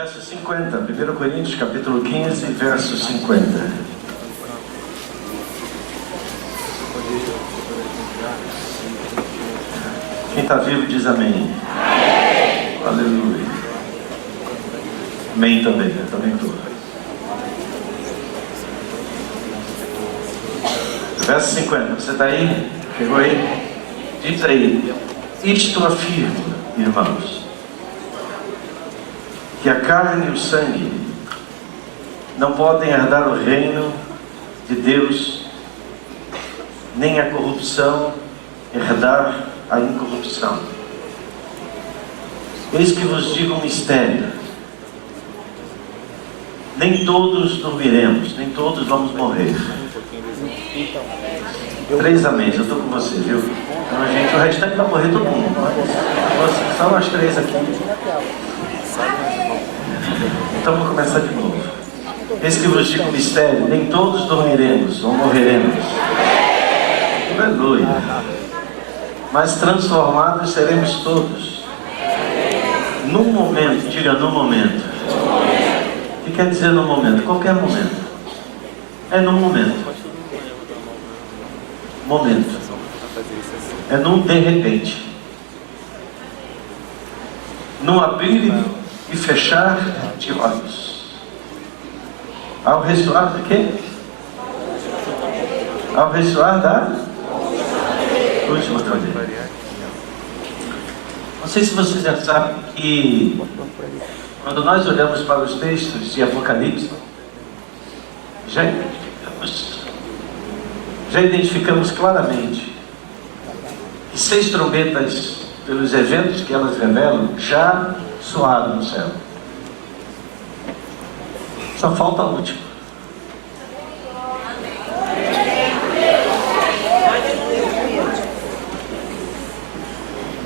verso 50, 1 Coríntios capítulo 15, verso 50. Quem está vivo diz amém. Amém. Aleluia. Amém também, eu também estou. Verso 50, você está aí? Chegou aí? Diz aí: isto afirmo, irmãos, que a carne e o sangue não podem herdar o reino de Deus, nem a corrupção herdar a incorrupção. Eis que vos digo um mistério: nem todos dormiremos, nem todos vamos morrer. 3 améns, eu estou com você, viu? Então, gente, o restante vai morrer todo mundo. Só nós 3 aqui. Então vou começar de novo. Eis que vos digo um mistério: nem todos dormiremos ou morreremos. Aleluia. Mas transformados seremos todos. Num momento, diga no momento. O que quer dizer no momento? Qualquer momento. É num momento. Momento. É num de repente. Num abrir e fechar de olhos. Ao ressoar do quê? Ao ressoar da última trombeta. Não sei se vocês já sabem que quando nós olhamos para os textos de Apocalipse, já identificamos claramente que 6 trombetas, pelos eventos que elas revelam, já soaram no céu. Só falta a última.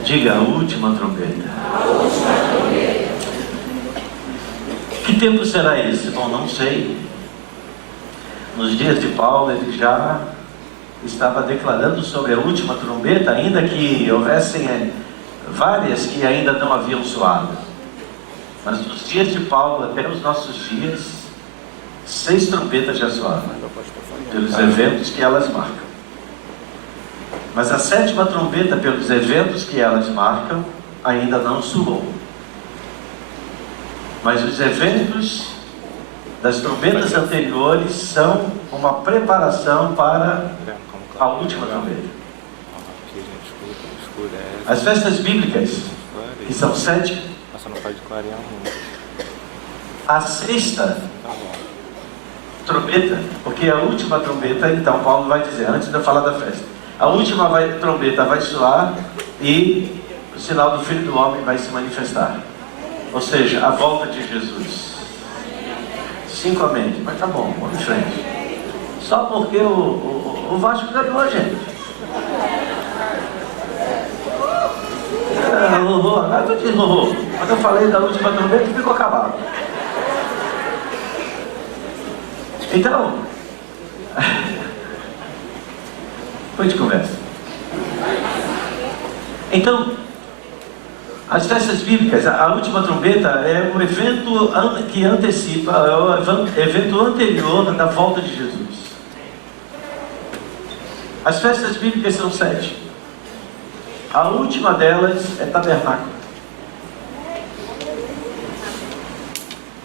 Diga: a última trombeta. Que tempo será esse? Bom, não sei. Nos dias de Paulo, ele já estava declarando sobre a última trombeta, ainda que houvessem várias que ainda não haviam soado. Mas nos dias de Paulo até os nossos dias, 6 trombetas já soaram, pelos eventos que elas marcam. Mas a 7ª trombeta, pelos eventos que elas marcam, ainda não soou. Mas os eventos das trombetas anteriores são uma preparação para a última trombeta. As festas bíblicas, que são 7, a 6ª trombeta, porque a última trombeta, então Paulo vai dizer, antes de eu falar da festa, a última trombeta vai soar e o sinal do Filho do Homem vai se manifestar. Ou seja, a volta de Jesus. 5 amém. Mas tá bom, vamos em frente. Só porque o Vasco ganhou, gente. Agora tu diz Lorô. Quando eu falei da última trombeta, ficou acabado. Então, foi de conversa. Então, as festas bíblicas, a última trombeta é um evento que antecipa, é o evento anterior da volta de Jesus. As festas bíblicas são 7. A última delas é tabernáculo.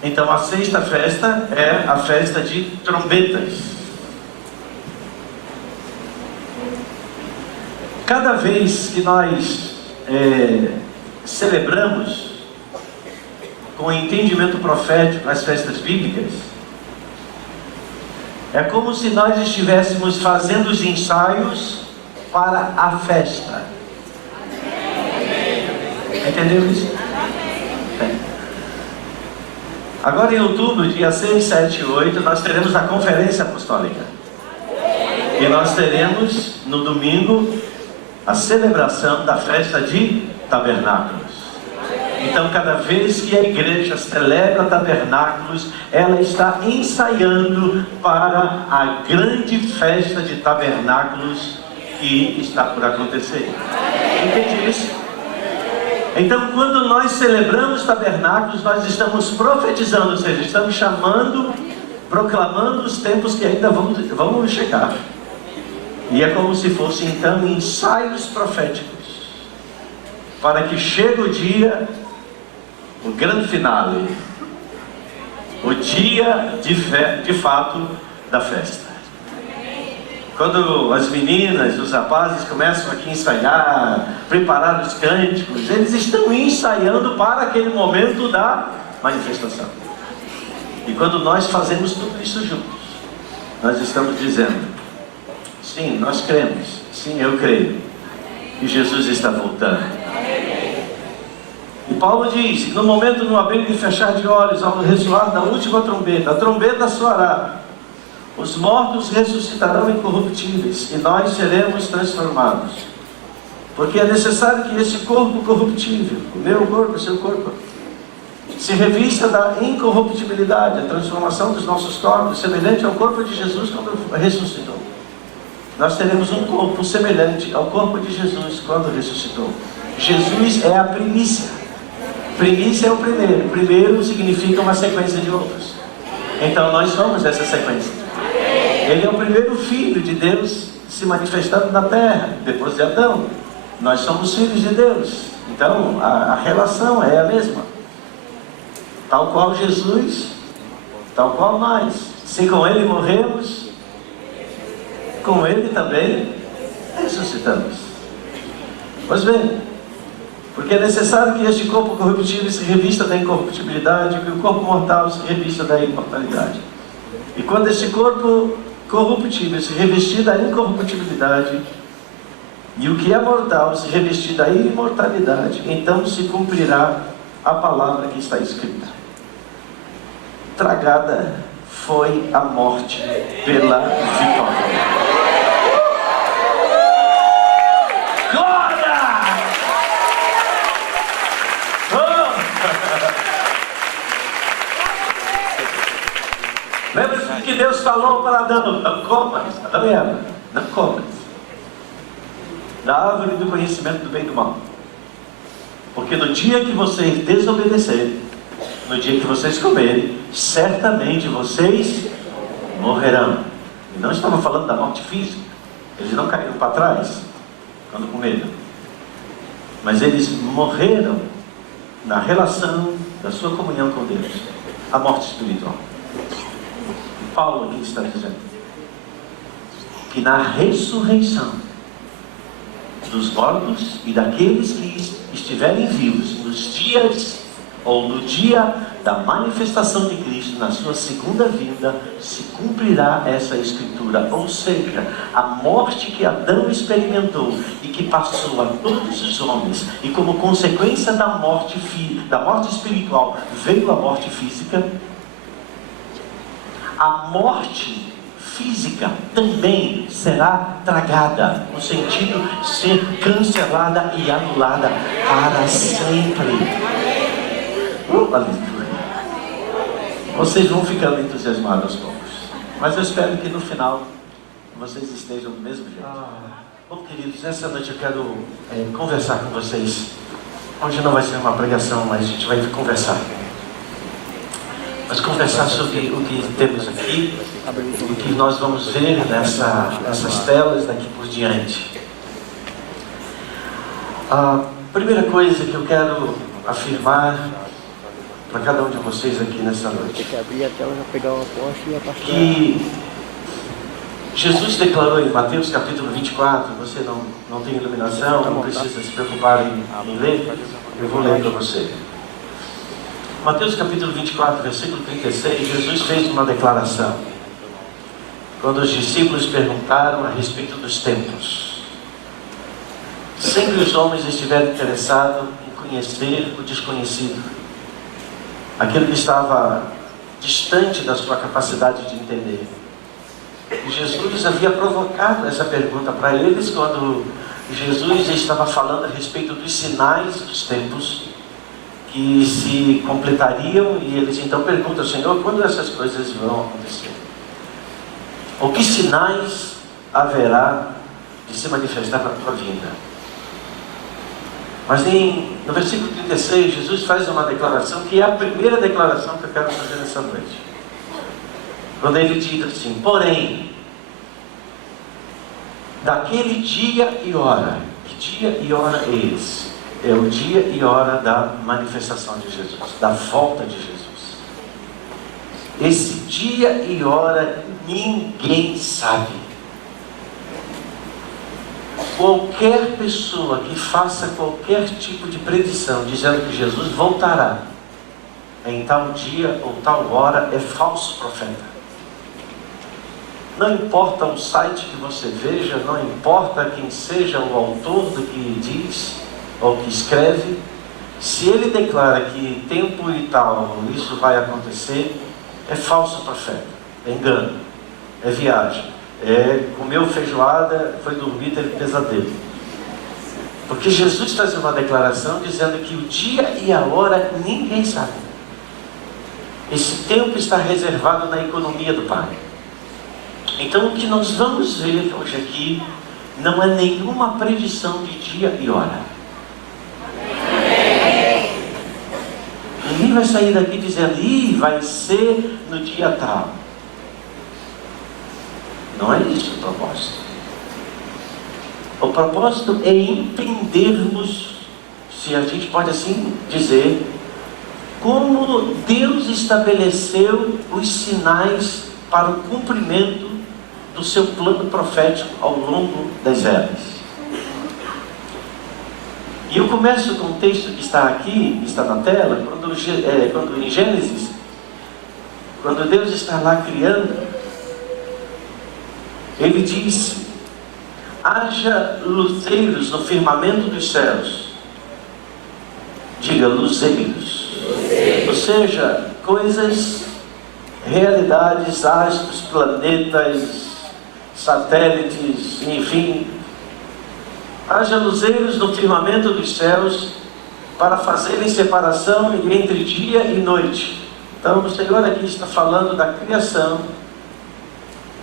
Então a 6ª festa é a festa de trombetas. Cada vez que nós celebramos com entendimento profético as festas bíblicas, é como se nós estivéssemos fazendo os ensaios para a festa. Entendeu isso? Agora em outubro, dia 6, 7 e 8, nós teremos a conferência apostólica. E nós teremos no domingo a celebração da festa de tabernáculos. Então, cada vez que a igreja celebra tabernáculos, ela está ensaiando para a grande festa de tabernáculos que está por acontecer. Entende isso? Então, quando nós celebramos tabernáculos, nós estamos profetizando, ou seja, estamos chamando, proclamando os tempos que ainda vão chegar. E é como se fossem então ensaios proféticos, para que chegue o dia, o grande finale, o dia de fato da festa. Quando as meninas, os rapazes começam aqui a ensaiar, preparar os cânticos, eles estão ensaiando para aquele momento da manifestação. E quando nós fazemos tudo isso juntos, nós estamos dizendo: sim, nós cremos, sim, eu creio, que Jesus está voltando. E Paulo diz: no momento, no abrir e fechar de olhos, ao ressoar da última trombeta, a trombeta soará, os mortos ressuscitarão incorruptíveis, e nós seremos transformados. Porque é necessário que esse corpo corruptível, o meu corpo, o seu corpo, se revista da incorruptibilidade, a transformação dos nossos corpos, semelhante ao corpo de Jesus quando ressuscitou. Nós teremos um corpo semelhante ao corpo de Jesus quando ressuscitou. Jesus é a primícia. Primícia é o primeiro. Primeiro significa uma sequência de outros. Então nós somos essa sequência. Ele é o primeiro filho de Deus se manifestando na terra, depois de Adão. Nós somos filhos de Deus. Então a relação é a mesma. Tal qual Jesus, tal qual nós. Se com Ele morremos, com Ele também ressuscitamos. Pois bem, porque é necessário que este corpo corruptível se revista da incorruptibilidade, que o corpo mortal se revista da imortalidade. E quando este corpo corruptível se revestir da incorruptibilidade, e o que é mortal se revestir da imortalidade, então se cumprirá a palavra que está escrita: tragada foi a morte pela vitória. Glória! Lembra-se que Deus falou para Adão: não comas, Adão e Eva, não comas da árvore do conhecimento do bem e do mal, porque no dia que vocês desobedecerem, no dia que vocês comerem, certamente vocês morrerão. E não estamos falando da morte física, eles não caíram para trás quando comeram, mas eles morreram na relação da sua comunhão com Deus, a morte espiritual. Paulo aqui está dizendo que na ressurreição dos mortos e daqueles que estiverem vivos nos dias ou no dia da manifestação de Cristo na sua segunda vinda, se cumprirá essa escritura. Ou seja, a morte que Adão experimentou e que passou a todos os homens, e como consequência da morte espiritual veio a morte física, a morte física também será tragada, no sentido de ser cancelada e anulada para sempre. Vocês vão ficando entusiasmados aos poucos, mas eu espero que no final vocês estejam do mesmo jeito. Bom, queridos, essa noite eu quero conversar com vocês. Hoje não vai ser uma pregação, mas a gente vai conversar. Mas conversar sobre o que temos aqui, o que nós vamos ver nessas telas daqui por diante. A primeira coisa que eu quero afirmar para cada um de vocês aqui nessa noite, que Jesus declarou em Mateus capítulo 24, você não tem iluminação, não precisa se preocupar em ler, eu vou ler para você. Mateus capítulo 24, versículo 36, Jesus fez uma declaração, quando os discípulos perguntaram a respeito dos tempos. Sempre os homens estiveram interessados em conhecer o desconhecido, aquilo que estava distante da sua capacidade de entender. E Jesus havia provocado essa pergunta para eles quando Jesus estava falando a respeito dos sinais dos tempos que se completariam, e eles então perguntam: Senhor, quando essas coisas vão acontecer? Ou que sinais haverá de se manifestar na tua vinda? Mas no versículo 36, Jesus faz uma declaração que é a primeira declaração que eu quero fazer nessa noite. Quando ele diz assim: porém, daquele dia e hora. Que dia e hora é esse? É o dia e hora da manifestação de Jesus, da volta de Jesus. Esse dia e hora ninguém sabe. Qualquer pessoa que faça qualquer tipo de predição dizendo que Jesus voltará em tal dia ou tal hora é falso profeta. Não importa o site que você veja, não importa quem seja o autor do que diz ou que escreve, se ele declara que tempo e tal isso vai acontecer, é falso profeta, é engano, é viagem, comeu feijoada, foi dormir, teve pesadelo. Porque Jesus faz uma declaração dizendo que o dia e a hora ninguém sabe. Esse tempo está reservado na economia do Pai. Então o que nós vamos ver hoje aqui não é nenhuma predição de dia e hora. Ninguém vai sair daqui dizendo: vai ser no dia tal. Não é isso o propósito. O propósito é entendermos, se a gente pode assim dizer, como Deus estabeleceu os sinais para o cumprimento do seu plano profético ao longo das eras. E eu começo com o texto que está aqui, que está na tela, quando em Gênesis, quando Deus está lá criando, Ele diz: haja luzeiros no firmamento dos céus. Diga, luzeiros. Ou seja, coisas, realidades, astros, planetas, satélites, enfim. Haja luzeiros no firmamento dos céus para fazerem separação entre dia e noite. Então o Senhor aqui está falando da criação,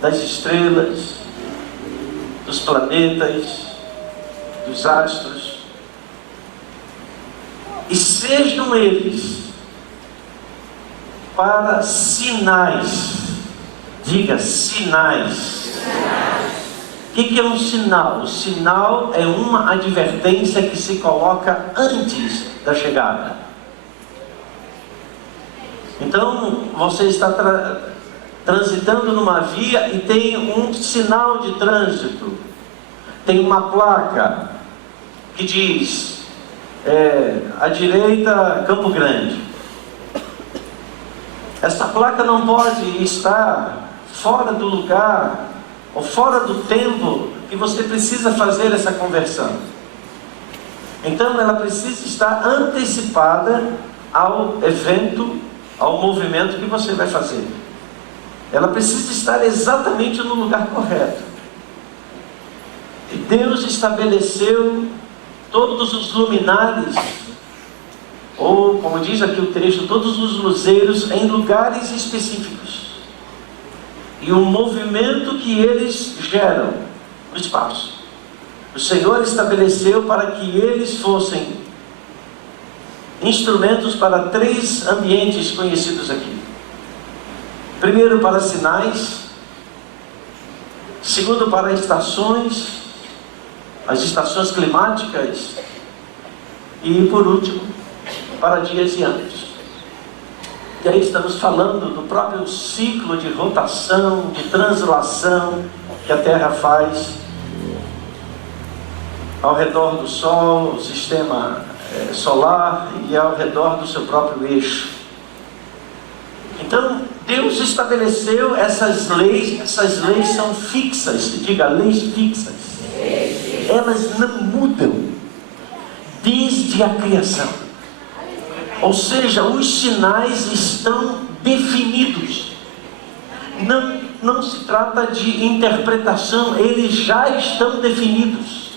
das estrelas, dos planetas, dos astros. E sejam eles para sinais. Diga, sinais. O que é um sinal? O sinal é uma advertência que se coloca antes da chegada. Então, você está transitando numa via e tem um sinal de trânsito. Tem uma placa que diz, à direita, Campo Grande. Essa placa não pode estar fora do lugar ou fora do tempo que você precisa fazer essa conversão. Então ela precisa estar antecipada ao evento, ao movimento que você vai fazer. Ela precisa estar exatamente no lugar correto. E Deus estabeleceu todos os luminares, ou como diz aqui o texto, todos os luzeiros em lugares específicos. E o movimento que eles geram no espaço. O Senhor estabeleceu para que eles fossem instrumentos para 3 ambientes conhecidos aqui. Primeiro, para sinais. Segundo, para estações, as estações climáticas. E por último, para dias e anos. E aí estamos falando do próprio ciclo de rotação, de translação que a Terra faz ao redor do Sol, o sistema solar, e ao redor do seu próprio eixo. Então, Deus estabeleceu essas leis são fixas, diga, leis fixas. Elas não mudam desde a criação. Ou seja, os sinais estão definidos. Não se trata de interpretação, eles já estão definidos.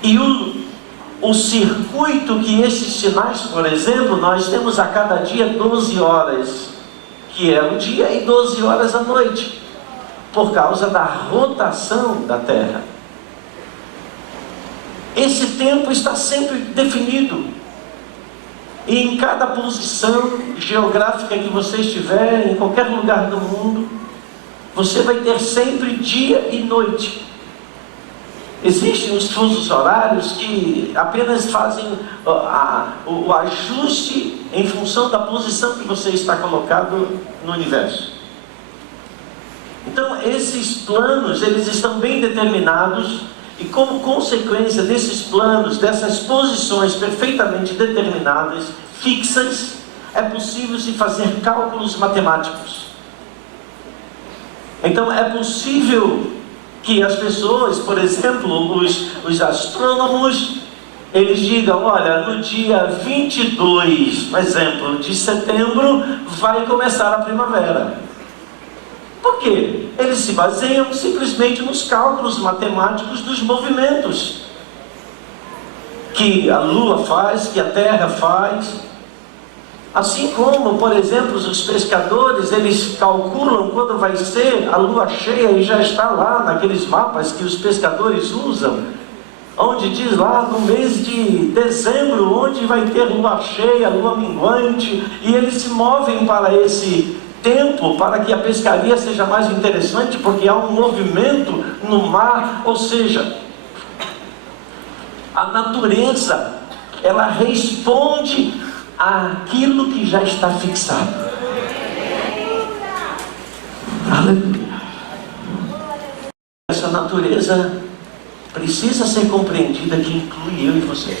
E o circuito que esses sinais, por exemplo, nós temos a cada dia 12 horas, que é o dia, e 12 horas à noite, por causa da rotação da Terra. esse tempo está sempre definido. E em cada posição geográfica que você estiver, em qualquer lugar do mundo, você vai ter sempre dia e noite. Existem os fusos horários que apenas fazem o ajuste em função da posição que você está colocado no universo. Então, esses planos, eles estão bem determinados, e como consequência desses planos, dessas posições perfeitamente determinadas, fixas, é possível se fazer cálculos matemáticos. Então, é possível que as pessoas, por exemplo, os astrônomos, eles digam, olha, no dia 22, por exemplo, de setembro, vai começar a primavera. Por quê? Eles se baseiam simplesmente nos cálculos matemáticos dos movimentos que a Lua faz, que a Terra faz. Assim como, por exemplo, os pescadores, eles calculam quando vai ser a lua cheia e já está lá naqueles mapas que os pescadores usam, onde diz lá no mês de dezembro, onde vai ter lua cheia, lua minguante, e eles se movem para esse tempo, para que a pescaria seja mais interessante, porque há um movimento no mar, ou seja, a natureza, ela responde àquilo que já está fixado. Aleluia. Essa natureza precisa ser compreendida, que inclui eu e você.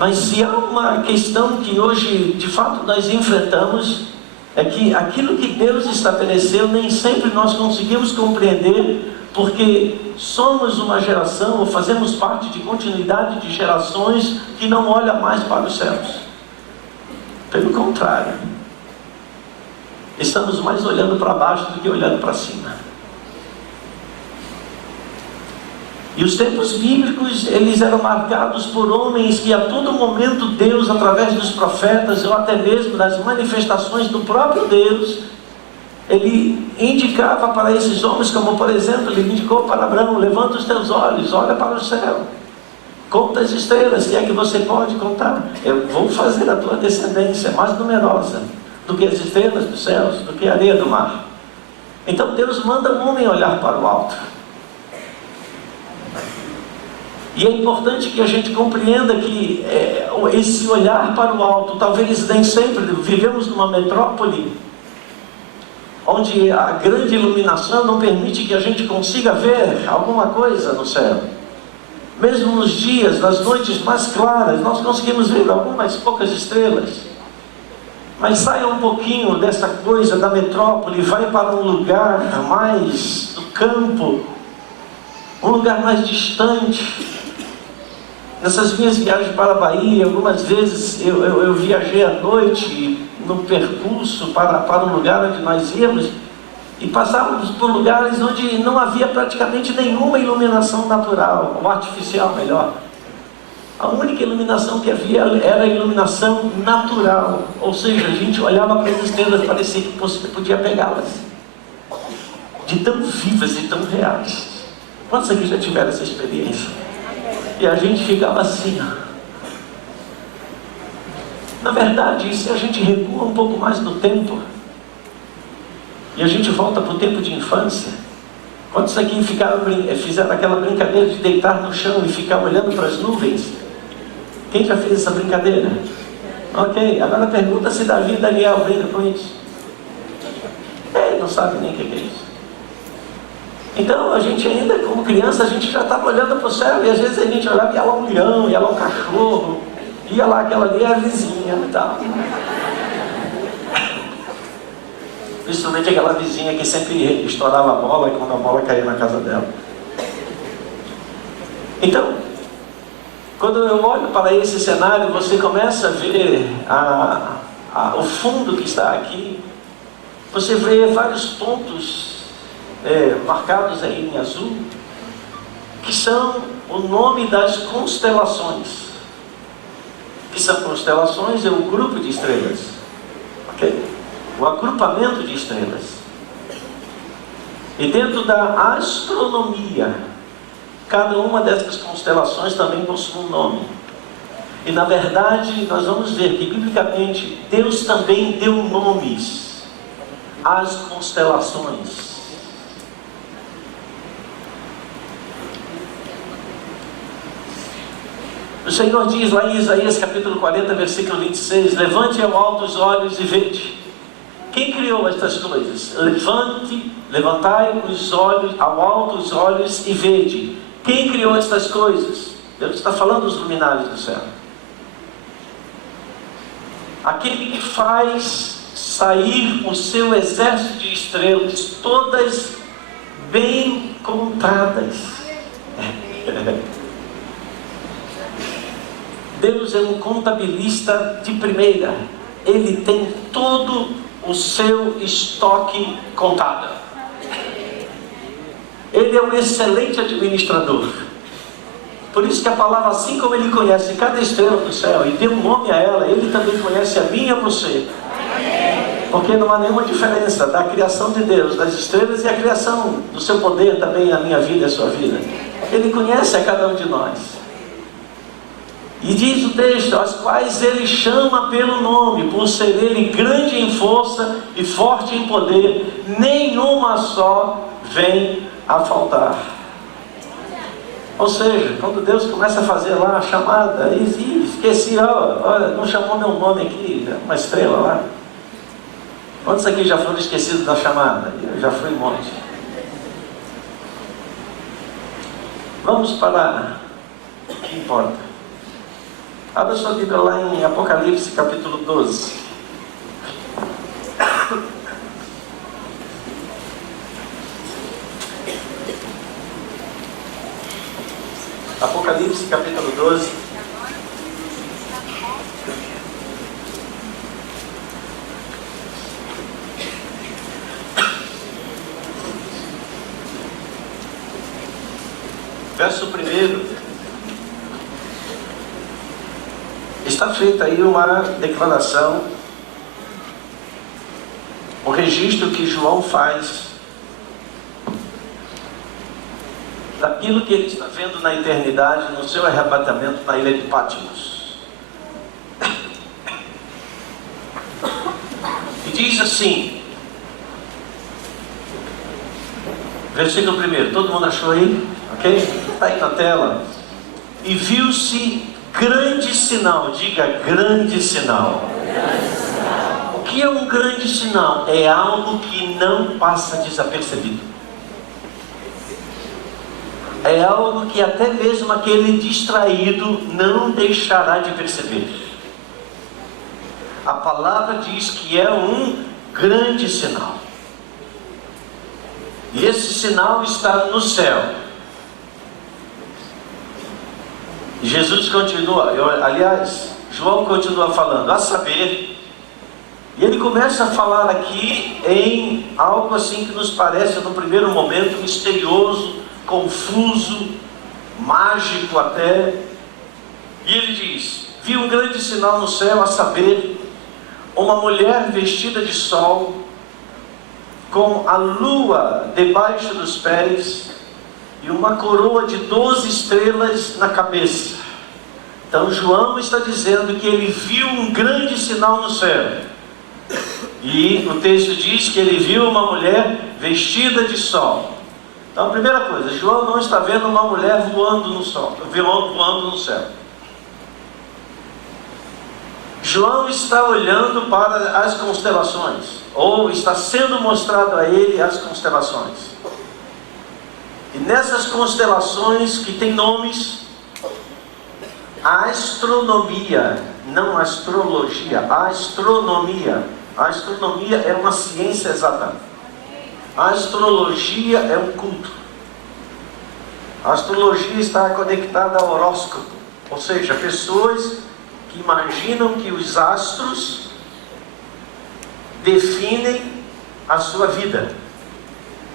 Mas se há uma questão que hoje, de fato, nós enfrentamos, é que aquilo que Deus estabeleceu, nem sempre nós conseguimos compreender, porque somos uma geração, ou fazemos parte de continuidade de gerações, que não olha mais para os céus. Pelo contrário, estamos mais olhando para baixo do que olhando para cima. E os tempos bíblicos, eles eram marcados por homens que a todo momento Deus, através dos profetas, ou até mesmo das manifestações do próprio Deus, ele indicava para esses homens, como por exemplo, ele indicou para Abraão, levanta os teus olhos, olha para o céu, conta as estrelas, que é que você pode contar? Eu vou fazer a tua descendência mais numerosa do que as estrelas dos céus, do que a areia do mar. Então Deus manda o homem olhar para o alto. E é importante que a gente compreenda que esse olhar para o alto, talvez nem sempre, vivemos numa metrópole, onde a grande iluminação não permite que a gente consiga ver alguma coisa no céu. Mesmo nos dias, nas noites mais claras, nós conseguimos ver algumas poucas estrelas. Mas saia um pouquinho dessa coisa da metrópole, vai para um lugar mais do campo, um lugar mais distante. Nessas minhas viagens para a Bahia, algumas vezes eu viajei à noite no percurso para um lugar onde nós íamos, e passávamos por lugares onde não havia praticamente nenhuma iluminação natural, ou artificial melhor. A única iluminação que havia era a iluminação natural, ou seja, a gente olhava para as estrelas, parecia que você podia pegá-las, de tão vivas e tão reais. Quantos aqui já tiveram essa experiência? E a gente ficava assim, Na verdade, se a gente recua um pouco mais no tempo, e a gente volta para o tempo de infância, quantos aqui fizeram aquela brincadeira de deitar no chão e ficar olhando para as nuvens? Quem já fez essa brincadeira? Ok, agora pergunta se Davi e Daniel brincam com isso. Ele não sabe nem o que é isso. Então, a gente ainda, como criança, a gente já estava olhando para o céu, e às vezes a gente olhava e ia lá um leão, ia lá um cachorro, ia lá aquela ali, a vizinha e tal. Principalmente aquela vizinha que sempre estourava a bola quando a bola caía na casa dela. Então, quando eu olho para esse cenário, você começa a ver o fundo que está aqui. Você vê vários pontos marcados aí em azul, que são o nome das constelações. Que são constelações, é o grupo de estrelas, ok? O agrupamento de estrelas. E dentro da astronomia, Cada uma dessas constelações também possui um nome. E na verdade, nós vamos ver que biblicamente, Deus também deu nomes às constelações. O Senhor diz lá em Isaías capítulo 40, versículo 26, levante ao alto os olhos e vede. Quem criou estas coisas? Levantai os olhos, ao alto os olhos e vede. Quem criou estas coisas? Deus está falando dos luminares do céu. Aquele que faz sair o seu exército de estrelas, todas bem contadas. Deus é um contabilista de primeira. Ele tem todo o seu estoque contado. Ele é um excelente administrador. Por isso que a palavra, assim como Ele conhece cada estrela do céu e deu um nome a ela, Ele também conhece a mim e a você. Porque não há nenhuma diferença da criação de Deus, das estrelas, e a criação do seu poder também na minha vida e a sua vida. Ele conhece a cada um de nós. E diz o texto, as quais Ele chama pelo nome, por ser Ele grande em força e forte em poder, nenhuma só vem a faltar. Ou seja, quando Deus começa a fazer lá a chamada, esqueci, olha, não chamou meu nome aqui, uma estrela lá. Quantos aqui já foram esquecidos da chamada? Eu já fui um monte. Vamos para o que importa. Abra sua Bíblia lá em Apocalipse capítulo 12. Apocalipse capítulo 12. Verso 1. Está feita aí uma declaração, o registro que João faz daquilo que ele está vendo na eternidade, no seu arrebatamento na ilha de Patmos. E diz assim, versículo 1, todo mundo achou aí? Ok? Está aí na tela. E viu-se grande sinal, diga grande sinal. O que é um grande sinal? É algo que não passa desapercebido. É algo que até mesmo aquele distraído não deixará de perceber. A palavra diz que é um grande sinal. E esse sinal está no céu. Jesus continua, João continua falando, a saber, e ele começa a falar aqui em algo assim que nos parece no primeiro momento misterioso, confuso, mágico até. E ele diz, vi um grande sinal no céu, a saber, uma mulher vestida de sol, com a lua debaixo dos pés, e uma coroa de 12 estrelas na cabeça. Então João está dizendo que ele viu um grande sinal no céu. E o texto diz que ele viu uma mulher vestida de sol. Então a primeira coisa, João não está vendo uma mulher voando no sol, voando no céu. João está olhando para as constelações, ou está sendo mostrado a ele as constelações. E nessas constelações que têm nomes, a astronomia, não a astrologia, a astronomia é uma ciência exata. A astrologia é um culto. A astrologia está conectada ao horóscopo, ou seja, pessoas que imaginam que os astros definem a sua vida.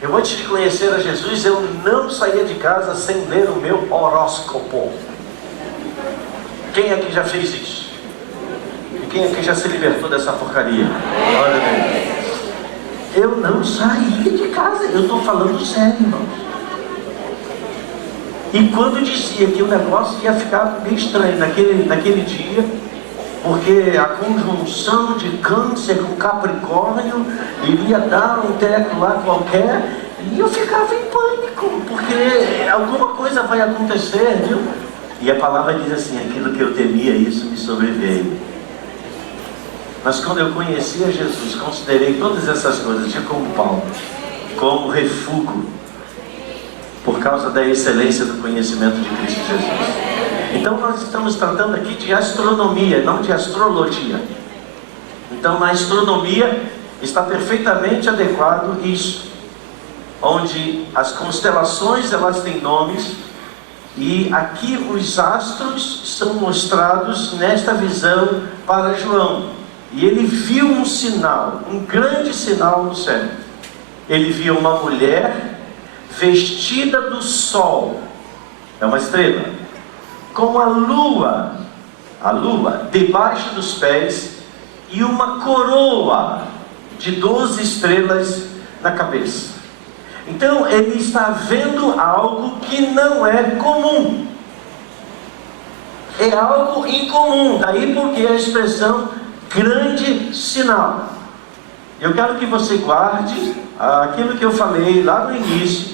Eu, antes de conhecer a Jesus, eu não saía de casa sem ler o meu horóscopo. Quem aqui já fez isso? E quem aqui já se libertou dessa porcaria? Olha bem. Eu não saía de casa, eu estou falando sério, irmãos. E quando dizia que o negócio ia ficar meio estranho naquele dia, porque a conjunção de Câncer com Capricórnio iria dar um teco lá qualquer, e eu ficava em pânico, porque alguma coisa vai acontecer, viu? E a palavra diz assim: aquilo que eu temia, isso me sobreveio. Mas quando eu conhecia Jesus, considerei todas essas coisas, de como Paulo, como refúgio, por causa da excelência do conhecimento de Cristo Jesus. Então nós estamos tratando aqui de astronomia, não de astrologia. Então na astronomia está perfeitamente adequado isso, onde as constelações elas têm nomes, e aqui os astros são mostrados nesta visão para João. E ele viu um sinal, um grande sinal no céu. Ele viu uma mulher vestida do sol, é uma estrela, com a lua debaixo dos pés, e uma coroa de 12 estrelas na cabeça. Então ele está vendo algo que não é comum, é algo incomum, daí porque a expressão grande sinal. Eu quero que você guarde aquilo que eu falei lá no início,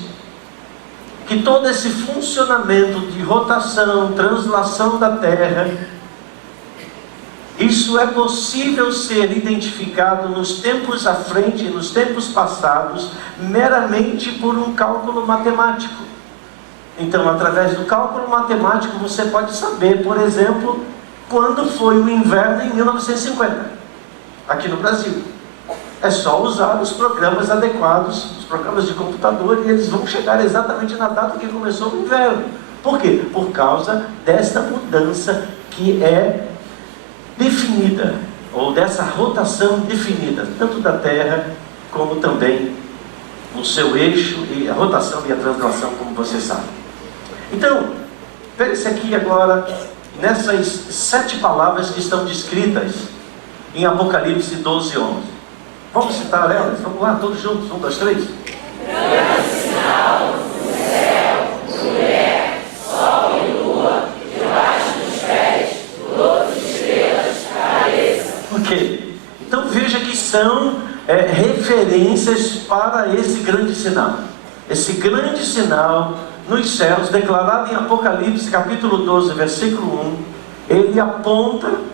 que todo esse funcionamento de rotação, translação da Terra, isso é possível ser identificado nos tempos à frente, nos tempos passados, meramente por um cálculo matemático. Então, através do cálculo matemático, você pode saber, por exemplo, quando foi o inverno em 1950, aqui no Brasil. É só usar os programas adequados, os programas de computador, e eles vão chegar exatamente na data que começou o inverno. Por quê? Por causa desta mudança que é definida, ou dessa rotação definida, tanto da Terra, como também no seu eixo, e a rotação e a translação, como você sabe. Então, pense aqui agora, nessas 7 palavras que estão descritas em Apocalipse 12, 11. Vamos citar elas? Vamos lá, todos juntos, 1, 2, 3. Grande sinal no céu, mulher, sol e lua, debaixo dos pés, 12 estrelas, cabeça. Ok, então veja que são referências para esse grande sinal. Esse grande sinal nos céus, declarado em Apocalipse capítulo 12, versículo 1, ele aponta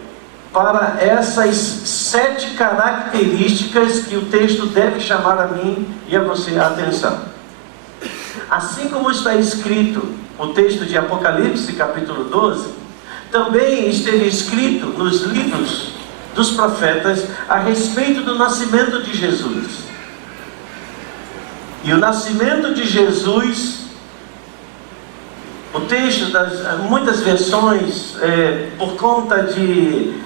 para essas 7 características que o texto deve chamar a mim e a você a atenção. Assim como está escrito o texto de Apocalipse capítulo 12, também esteve escrito nos livros dos profetas a respeito do nascimento de Jesus. E o nascimento de Jesus, o texto das muitas versões, por conta de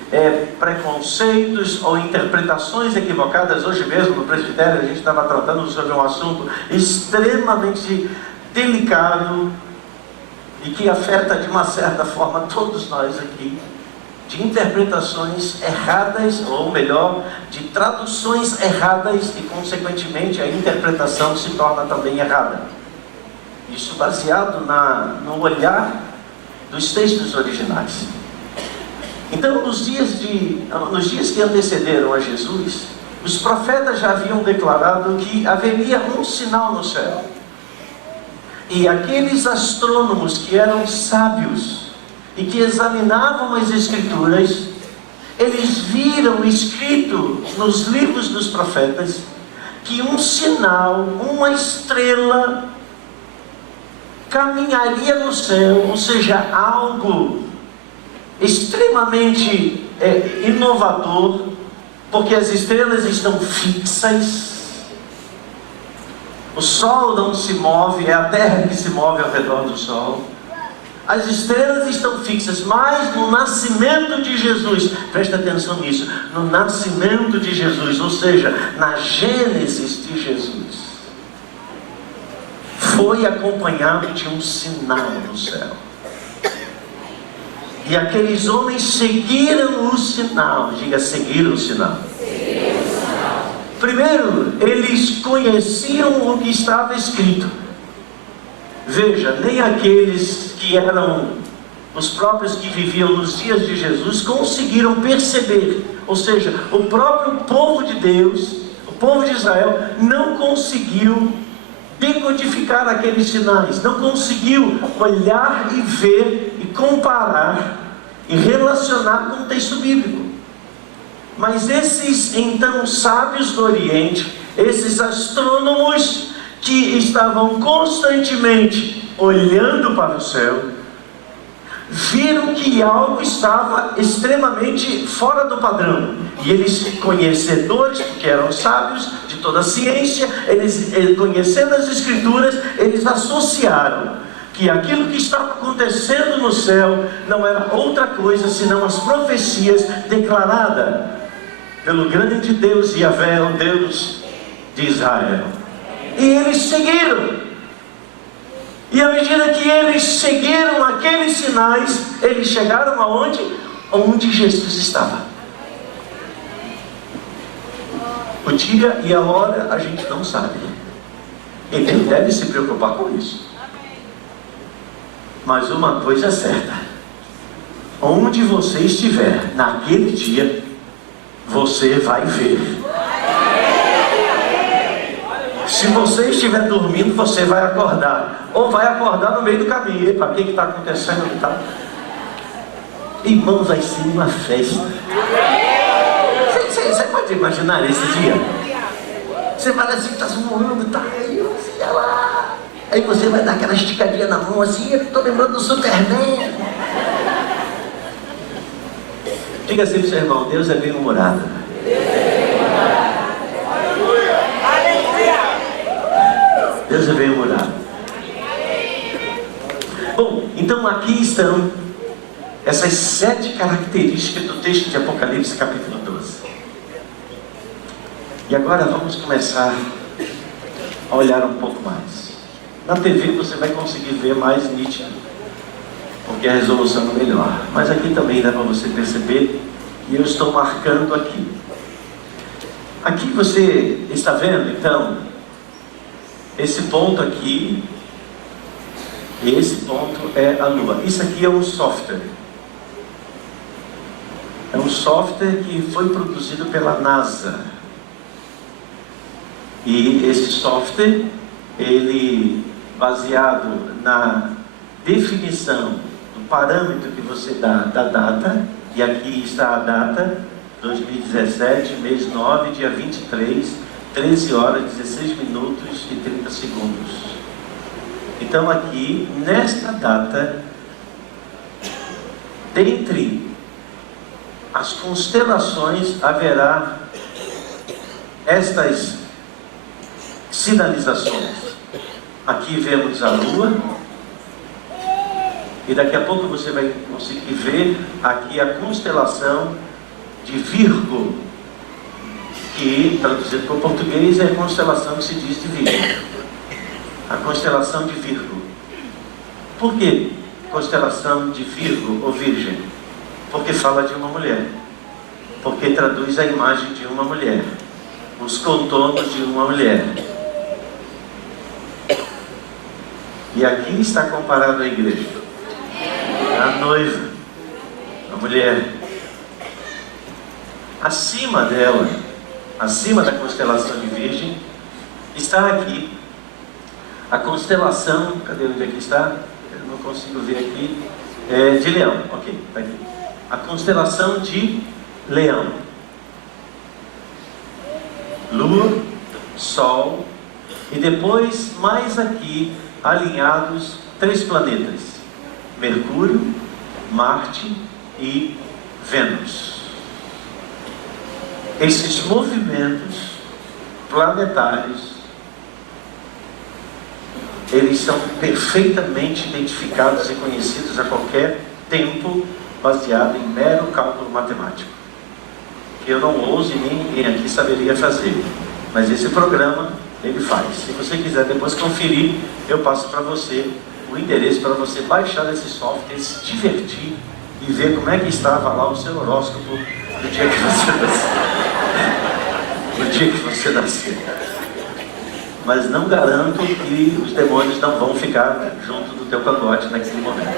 preconceitos ou interpretações equivocadas, hoje mesmo no presbitério a gente estava tratando sobre um assunto extremamente delicado e que afeta de uma certa forma todos nós aqui, de interpretações erradas, ou melhor, de traduções erradas, e consequentemente a interpretação se torna também errada. Isso baseado no olhar dos textos originais. Então, nos dias que antecederam a Jesus, os profetas já haviam declarado que haveria um sinal no céu. E aqueles astrônomos que eram sábios e que examinavam as Escrituras, eles viram escrito nos livros dos profetas que um sinal, uma estrela, caminharia no céu, ou seja, algo extremamente inovador, porque as estrelas estão fixas, o Sol não se move, é a Terra que se move ao redor do Sol, as estrelas estão fixas, mas no nascimento de Jesus, presta atenção nisso, no nascimento de Jesus, ou seja, na gênesis de Jesus, foi acompanhado de um sinal no céu. E aqueles homens seguiram o sinal. Diga, seguiram o sinal. Seguiram o sinal. Primeiro, eles conheciam o que estava escrito. Veja, nem aqueles que eram os próprios que viviam nos dias de Jesus conseguiram perceber. Ou seja, o próprio povo de Deus, o povo de Israel, não conseguiu decodificar aqueles sinais, não conseguiu olhar e ver e comparar e relacionar com o texto bíblico. Mas esses então sábios do Oriente, esses astrônomos que estavam constantemente olhando para o céu, viram que algo estava extremamente fora do padrão. E eles, conhecedores, porque eram sábios de toda a ciência, eles conhecendo as Escrituras, eles associaram que aquilo que estava acontecendo no céu não era outra coisa senão as profecias declaradas pelo grande Deus Yahvé, o Deus de Israel. E eles seguiram. E à medida que eles seguiram aqueles sinais, eles chegaram aonde? Onde Jesus estava. O dia e a hora a gente não sabe. E nem deve se preocupar com isso. Mas uma coisa é certa: onde você estiver naquele dia, você vai ver. Se você estiver dormindo, você vai acordar. Ou vai acordar no meio do caminho. Epa, o que está acontecendo? Tá? Irmãos, vai ser uma festa. Você pode imaginar esse dia? Você vai assim, está voando, tá? Aí você vai dar aquela esticadinha na mão assim. Estou lembrando do Superman. Diga assim para o seu irmão: Deus é bem-humorado. Deus é bem-humorado. Bom, então aqui estão essas 7 características do texto de Apocalipse capítulo 12. E agora vamos começar a olhar um pouco mais. Na TV você vai conseguir ver mais nítido, porque a resolução é melhor. Mas aqui também dá para você perceber, e eu estou marcando aqui. Aqui você está vendo, então, esse ponto aqui, e esse ponto é a Lua. Isso aqui é um software. É um software que foi produzido pela NASA. E esse software, ele, baseado na definição do parâmetro que você dá da data, e aqui está a data, 2017, mês 9, dia 23, 13 horas, 16 minutos e 30 segundos. Então aqui, nesta data, dentre as constelações haverá estas sinalizações. Aqui vemos a Lua, e daqui a pouco você vai conseguir ver aqui a constelação de Virgo, que, traduzido para o português, é a constelação que se diz de Virgem. A constelação de Virgo. Por que constelação de Virgo ou Virgem? Porque fala de uma mulher. Porque traduz a imagem de uma mulher. Os contornos de uma mulher. E aqui está comparado a igreja. A noiva. A mulher. Acima dela, acima da constelação de Virgem, está aqui a constelação, cadê onde aqui está? Eu não consigo ver aqui, de Leão, ok, está aqui. A constelação de Leão. Lua, Sol, e depois, mais aqui, alinhados 3 planetas: Mercúrio, Marte e Vênus. Esses movimentos planetários, eles são perfeitamente identificados e conhecidos a qualquer tempo, baseado em mero cálculo matemático, que eu não ouso e nem ninguém aqui saberia fazer, mas esse programa ele faz. Se você quiser depois conferir, eu passo para você o endereço para você baixar esse software, se divertir e ver como é que estava lá o seu horóscopo no dia que você nasceu. No dia que você nasceu. mas não garanto que os demônios não vão ficar junto do teu cangote naquele momento.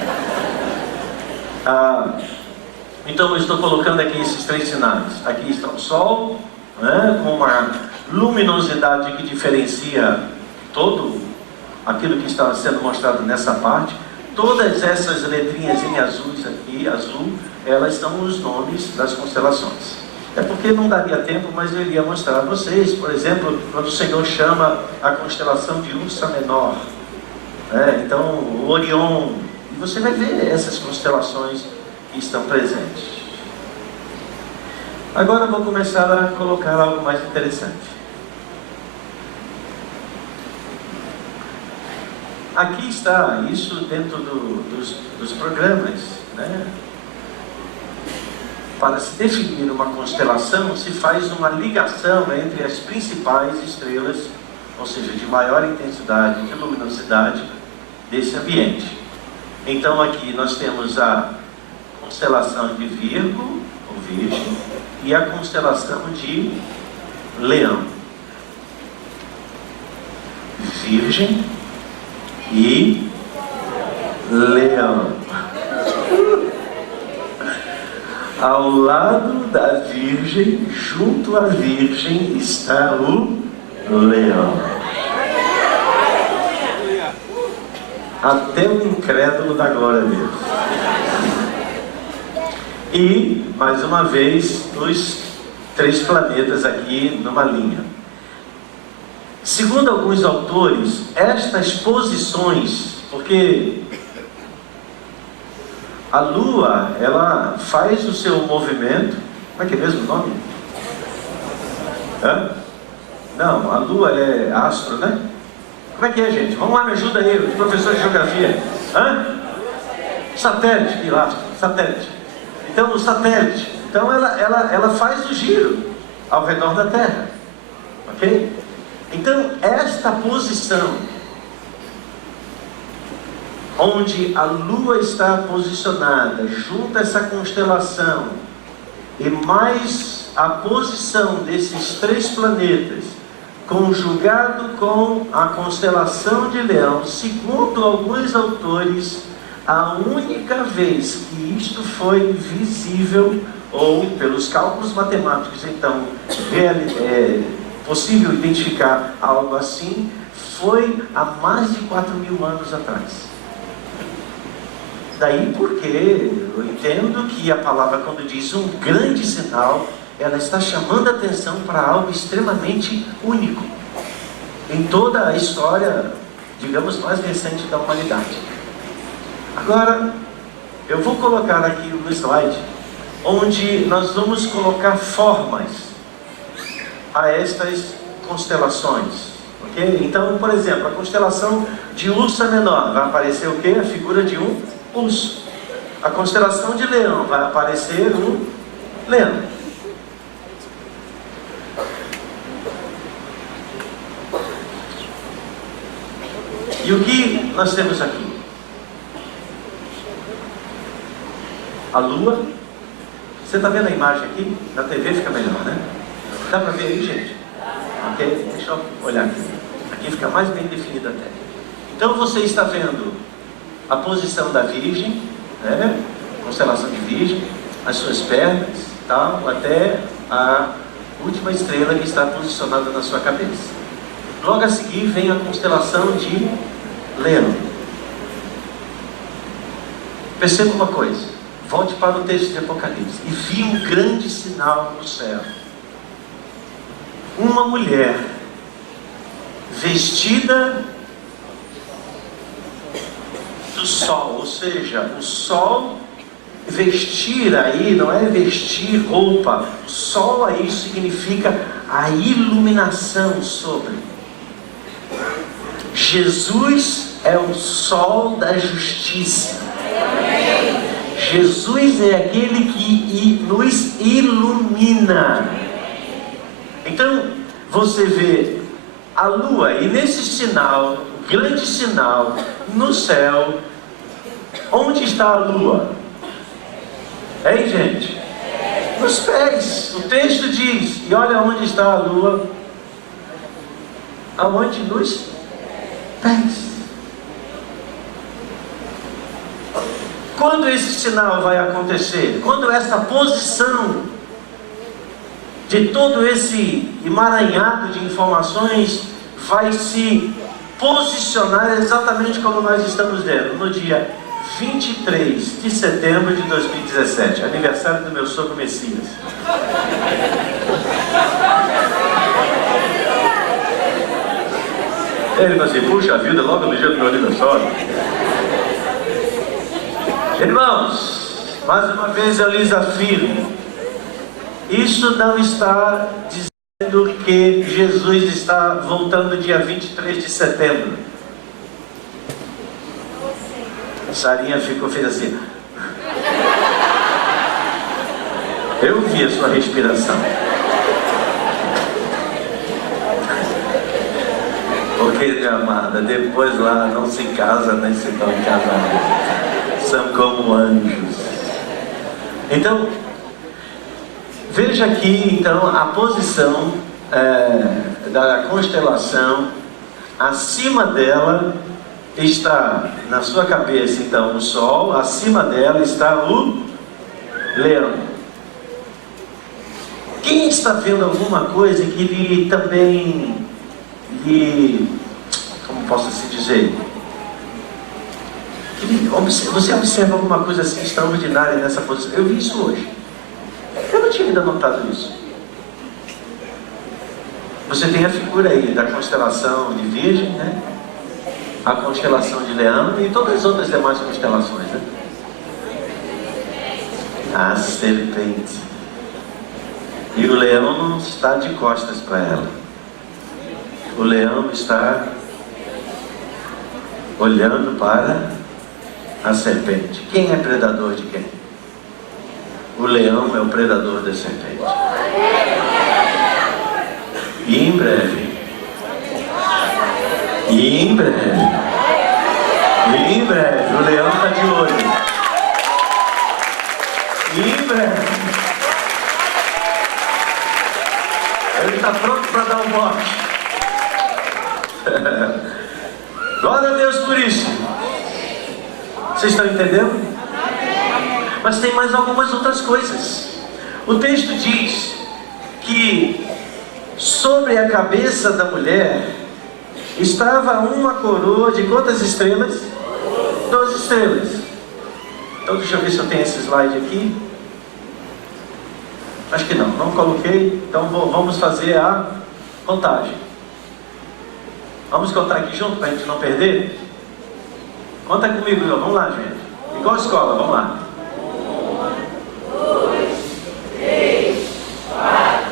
Então eu estou colocando aqui esses 3 sinais. Aqui está o Sol, né, com uma luminosidade que diferencia todo aquilo que está sendo mostrado nessa parte. Todas essas letrinhas em azuis aqui, azul, elas são os nomes das constelações. É porque não daria tempo, mas eu iria mostrar a vocês, por exemplo, quando o Senhor chama a constelação de Ursa Menor, né? Então o Orion, e você vai ver essas constelações que estão presentes. Agora eu vou começar a colocar algo mais interessante. Aqui está isso dentro dos programas, né? Para se definir uma constelação, se faz uma ligação entre as principais estrelas, ou seja, de maior intensidade, de luminosidade desse ambiente. Então aqui nós temos a constelação de Virgo, ou Virgem, e a constelação de Leão. Virgem e Leão. Ao lado da Virgem, junto à Virgem, está o Leão. Até o incrédulo dá glória a Deus. E, mais uma vez, os 3 planetas aqui numa linha. Segundo alguns autores, estas posições, porque a Lua, ela faz o seu movimento. Como é que é mesmo o nome? Não, a Lua é astro, né? Como é que é, gente? Vamos lá, me ajuda aí, os professores de geografia. Satélite, pilastra, satélite. Então, o satélite. Então, ela faz o giro ao redor da Terra. Ok? Então, esta posição, onde a Lua está posicionada junto a essa constelação, e mais a posição desses 3 planetas, conjugado com a constelação de Leão, segundo alguns autores, a única vez que isto foi visível, ou pelos cálculos matemáticos, então, possível identificar algo assim, foi há mais de 4.000 anos atrás. Daí porque eu entendo que a palavra, quando diz um grande sinal, ela está chamando a atenção para algo extremamente único em toda a história, digamos, mais recente da humanidade. Agora, eu vou colocar aqui no slide, onde nós vamos colocar formas a estas constelações. Ok? Então, por exemplo, a constelação de Ursa Menor, vai aparecer o quê? A figura de um urso. A constelação de Leão, vai aparecer um leão. E o que nós temos aqui? A Lua. Você está vendo a imagem aqui? Na TV fica melhor, né? Dá para ver aí, gente? Ok? Deixa eu olhar aqui. Aqui fica mais bem definida até. Então você está vendo a posição da Virgem, né? Constelação de Virgem, as suas pernas, tal, até a última estrela que está posicionada na sua cabeça. Logo a seguir vem a constelação de Leão. Perceba uma coisa, volte para o texto de Apocalipse. E vi um grande sinal no céu. Uma mulher vestida do sol, ou seja, o sol, vestir aí não é vestir roupa, o sol aí significa a iluminação sobre. Jesus é o sol da justiça. Jesus é aquele que nos ilumina. Então, você vê a lua, e nesse sinal, grande sinal, no céu, onde está a lua? Hein, gente? Nos pés. O texto diz, e olha onde está a lua. aonde? Nos pés. Quando esse sinal vai acontecer? Quando essa posição de todo esse emaranhado de informações vai se posicionar exatamente como nós estamos vendo, no dia 23 de setembro de 2017, aniversário do meu sogro Messias. Ele falou assim, puxa vida, logo no dia do meu aniversário. Irmãos, mais uma vez eu lhes afirmo, isso não está dizendo que Jesus está voltando dia 23 de setembro. Sarinha fez assim. Eu vi a sua respiração. Porque, minha amada, depois lá não se casa nem se torna casados. São como anjos. Então, veja aqui, então, a posição da constelação. Acima dela está, na sua cabeça, então, o Sol. Acima dela está o Leão. Quem está vendo alguma coisa que lhe também, como posso assim dizer? Você observa alguma coisa assim extraordinária nessa posição? Eu vi isso hoje. Eu não tinha ainda notado isso. Você tem a figura aí da constelação de Virgem, né? A constelação de Leão e todas as outras demais constelações, né? A serpente. E o leão não está de costas para ela. O leão está olhando para a serpente. Quem é predador de quem? O leão é o predador da serpente. E em breve, o leão está de olho. E em breve, ele está pronto para dar um bote. Glória a Deus por isso. Vocês estão entendendo? Mas tem mais algumas outras coisas. O texto diz que sobre a cabeça da mulher estava uma coroa de quantas estrelas? 12 estrelas. Então deixa eu ver se eu tenho esse slide aqui. Acho que não coloquei. Então vamos fazer a contagem. Vamos contar aqui junto para a gente não perder? Conta comigo, vamos lá, gente. Igual a escola, vamos lá. 1, 2, 3, 4,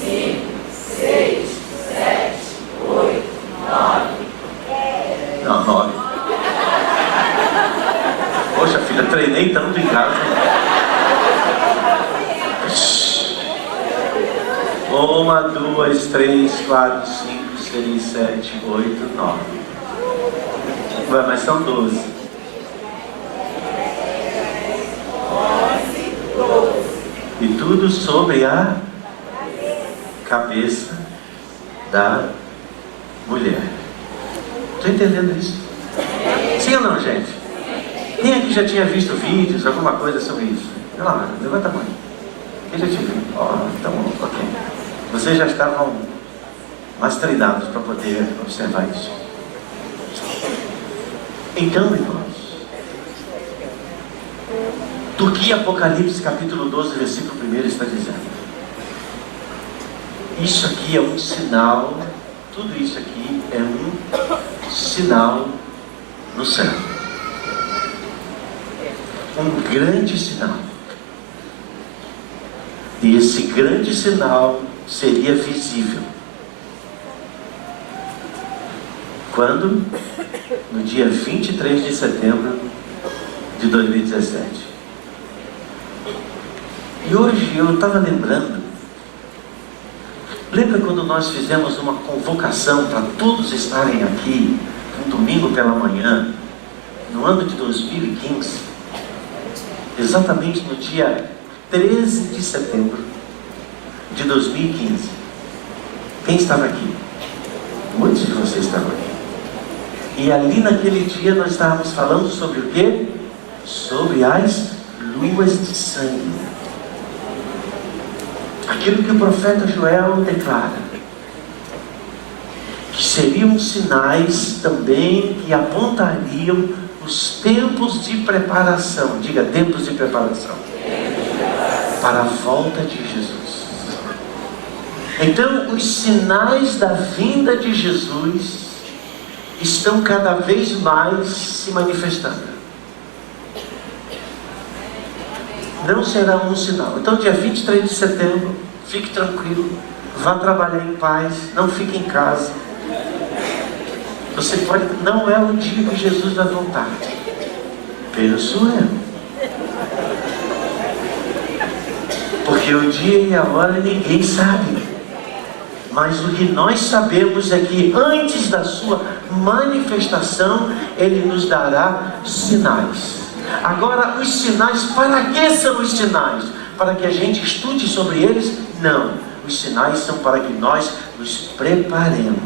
5, 6, 7, 8, 9. Não, 9. Poxa, filha, treinei tanto em casa. 1, 2, 3, 4, 5, 6, 7, 8, 9. Ué, mas são 12. 12. E tudo sobre a cabeça da mulher. Estou entendendo isso? Sim ou não, gente? Quem aqui já tinha visto vídeos, alguma coisa sobre isso? Olha lá, levanta a mão. Quem já tinha visto? Então, ok. Vocês já estavam mais treinados para poder observar isso. Então, irmãos, do que Apocalipse capítulo 12, versículo 1 está dizendo? Isso aqui é um sinal, tudo isso aqui é um sinal no céu. Um grande sinal. E esse grande sinal seria visível. Quando? No dia 23 de setembro de 2017. E hoje eu estava lembrando. Lembra quando nós fizemos uma convocação para todos estarem aqui, um domingo pela manhã, no ano de 2015? Exatamente no dia 13 de setembro de 2015. Quem estava aqui? Muitos de vocês estavam aqui. E ali naquele dia nós estávamos falando sobre o quê? Sobre as luas de sangue. Aquilo que o profeta Joel declara, que seriam sinais também que apontariam os tempos de preparação. Diga, tempos de preparação. Para a volta de Jesus. Então, os sinais da vinda de Jesus estão cada vez mais se manifestando. Não será um sinal. Então, dia 23 de setembro, fique tranquilo, vá trabalhar em paz, não fique em casa. Você pode, não é o dia que Jesus vai voltar. Penso eu. Porque o dia e a hora ninguém sabe. Mas o que nós sabemos é que antes da sua manifestação, Ele nos dará sinais. Agora, os sinais, para que são os sinais? Para que a gente estude sobre eles? Não. Os sinais são para que nós nos preparemos.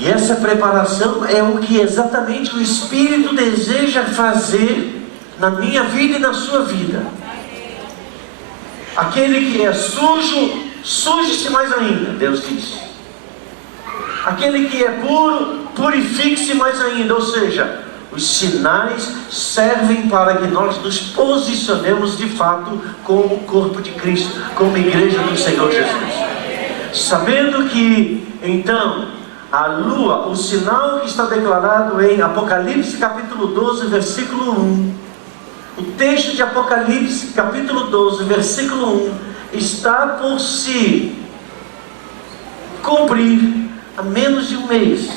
E essa preparação é o que exatamente o Espírito deseja fazer na minha vida e na sua vida. Aquele que é sujo, suje-se mais ainda, Deus diz. Aquele que é puro, purifique-se mais ainda. Ou seja, os sinais servem para que nós nos posicionemos de fato como corpo de Cristo, como igreja do Senhor Jesus. Sabendo que, então, a lua, o sinal que está declarado em Apocalipse capítulo 12, versículo 1. O texto de Apocalipse, capítulo 12, versículo 1, está por se cumprir a menos de um mês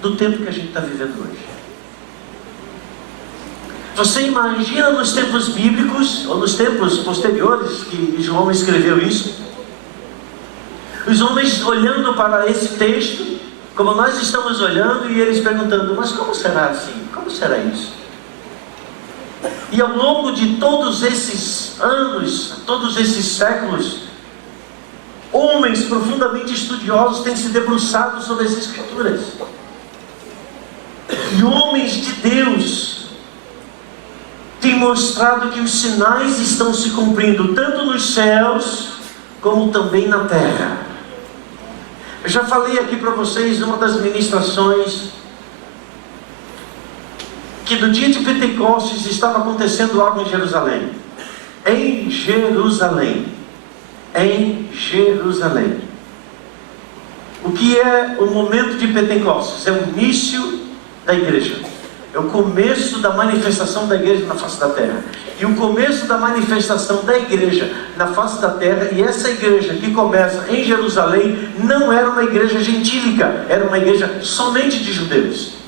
do tempo que a gente está vivendo hoje. Você imagina nos tempos bíblicos, ou nos tempos posteriores, que João escreveu isso, os homens olhando para esse texto, como nós estamos olhando, e eles perguntando, mas como será assim? Como será isso? E ao longo de todos esses anos, todos esses séculos, homens profundamente estudiosos têm se debruçado sobre as Escrituras. E homens de Deus têm mostrado que os sinais estão se cumprindo, tanto nos céus, como também na terra. Eu já falei aqui para vocês, numa das ministrações, que no dia de Pentecostes estava acontecendo algo em Jerusalém. Em Jerusalém. Em Jerusalém. O que é o momento de Pentecostes? É o início da igreja. É o começo da manifestação da igreja na face da terra. E o começo da manifestação da igreja na face da terra, e essa igreja que começa em Jerusalém, não era uma igreja gentílica, era uma igreja somente de judeus.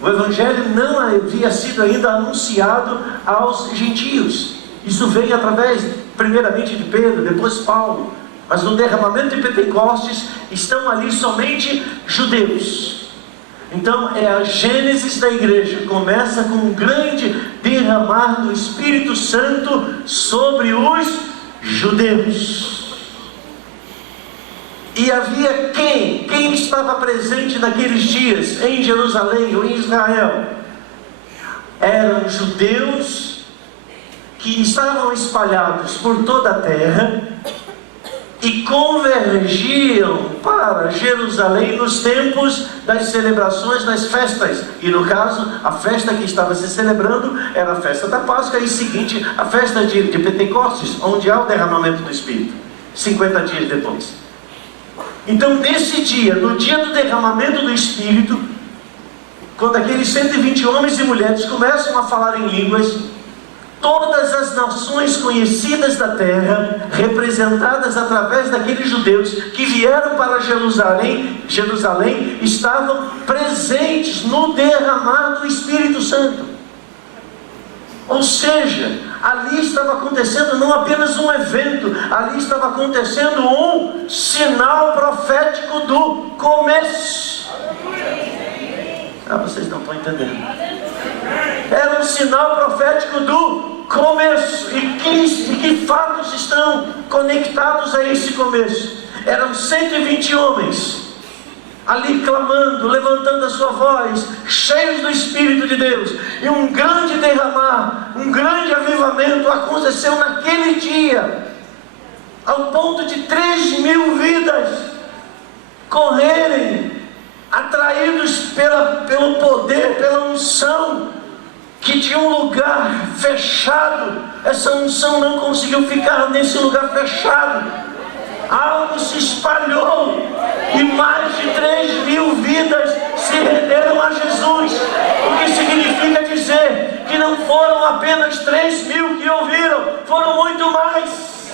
O Evangelho não havia sido ainda anunciado aos gentios. Isso veio através, primeiramente, de Pedro, depois Paulo. Mas no derramamento de Pentecostes, estão ali somente judeus. Então, é a gênese da igreja. Começa com um grande derramar do Espírito Santo sobre os judeus. E havia quem estava presente naqueles dias em Jerusalém ou em Israel? Eram judeus que estavam espalhados por toda a terra e convergiam para Jerusalém nos tempos das celebrações, das festas. E no caso, a festa que estava se celebrando era a festa da Páscoa e seguinte, a festa de Pentecostes, onde há o derramamento do Espírito, 50 dias depois. Então, nesse dia, no dia do derramamento do Espírito, quando aqueles 120 homens e mulheres começam a falar em línguas, todas as nações conhecidas da terra, representadas através daqueles judeus que vieram para Jerusalém, estavam presentes no derramar do Espírito Santo. Ou seja, ali estava acontecendo não apenas um evento, ali estava acontecendo um sinal profético do começo. Vocês não estão entendendo. Era um sinal profético do começo. E que fatos estão conectados a esse começo? Eram 120 homens ali clamando, levantando a sua voz, cheios do Espírito de Deus. E um grande derramar, um grande avivamento aconteceu naquele dia, ao ponto de 3.000 vidas correrem, atraídos pelo poder, pela unção, que de um lugar fechado, essa unção não conseguiu ficar nesse lugar fechado. Algo se espalhou e mais de 3.000 vidas se renderam a Jesus. O que significa dizer que não foram apenas 3.000 que ouviram, foram muito mais.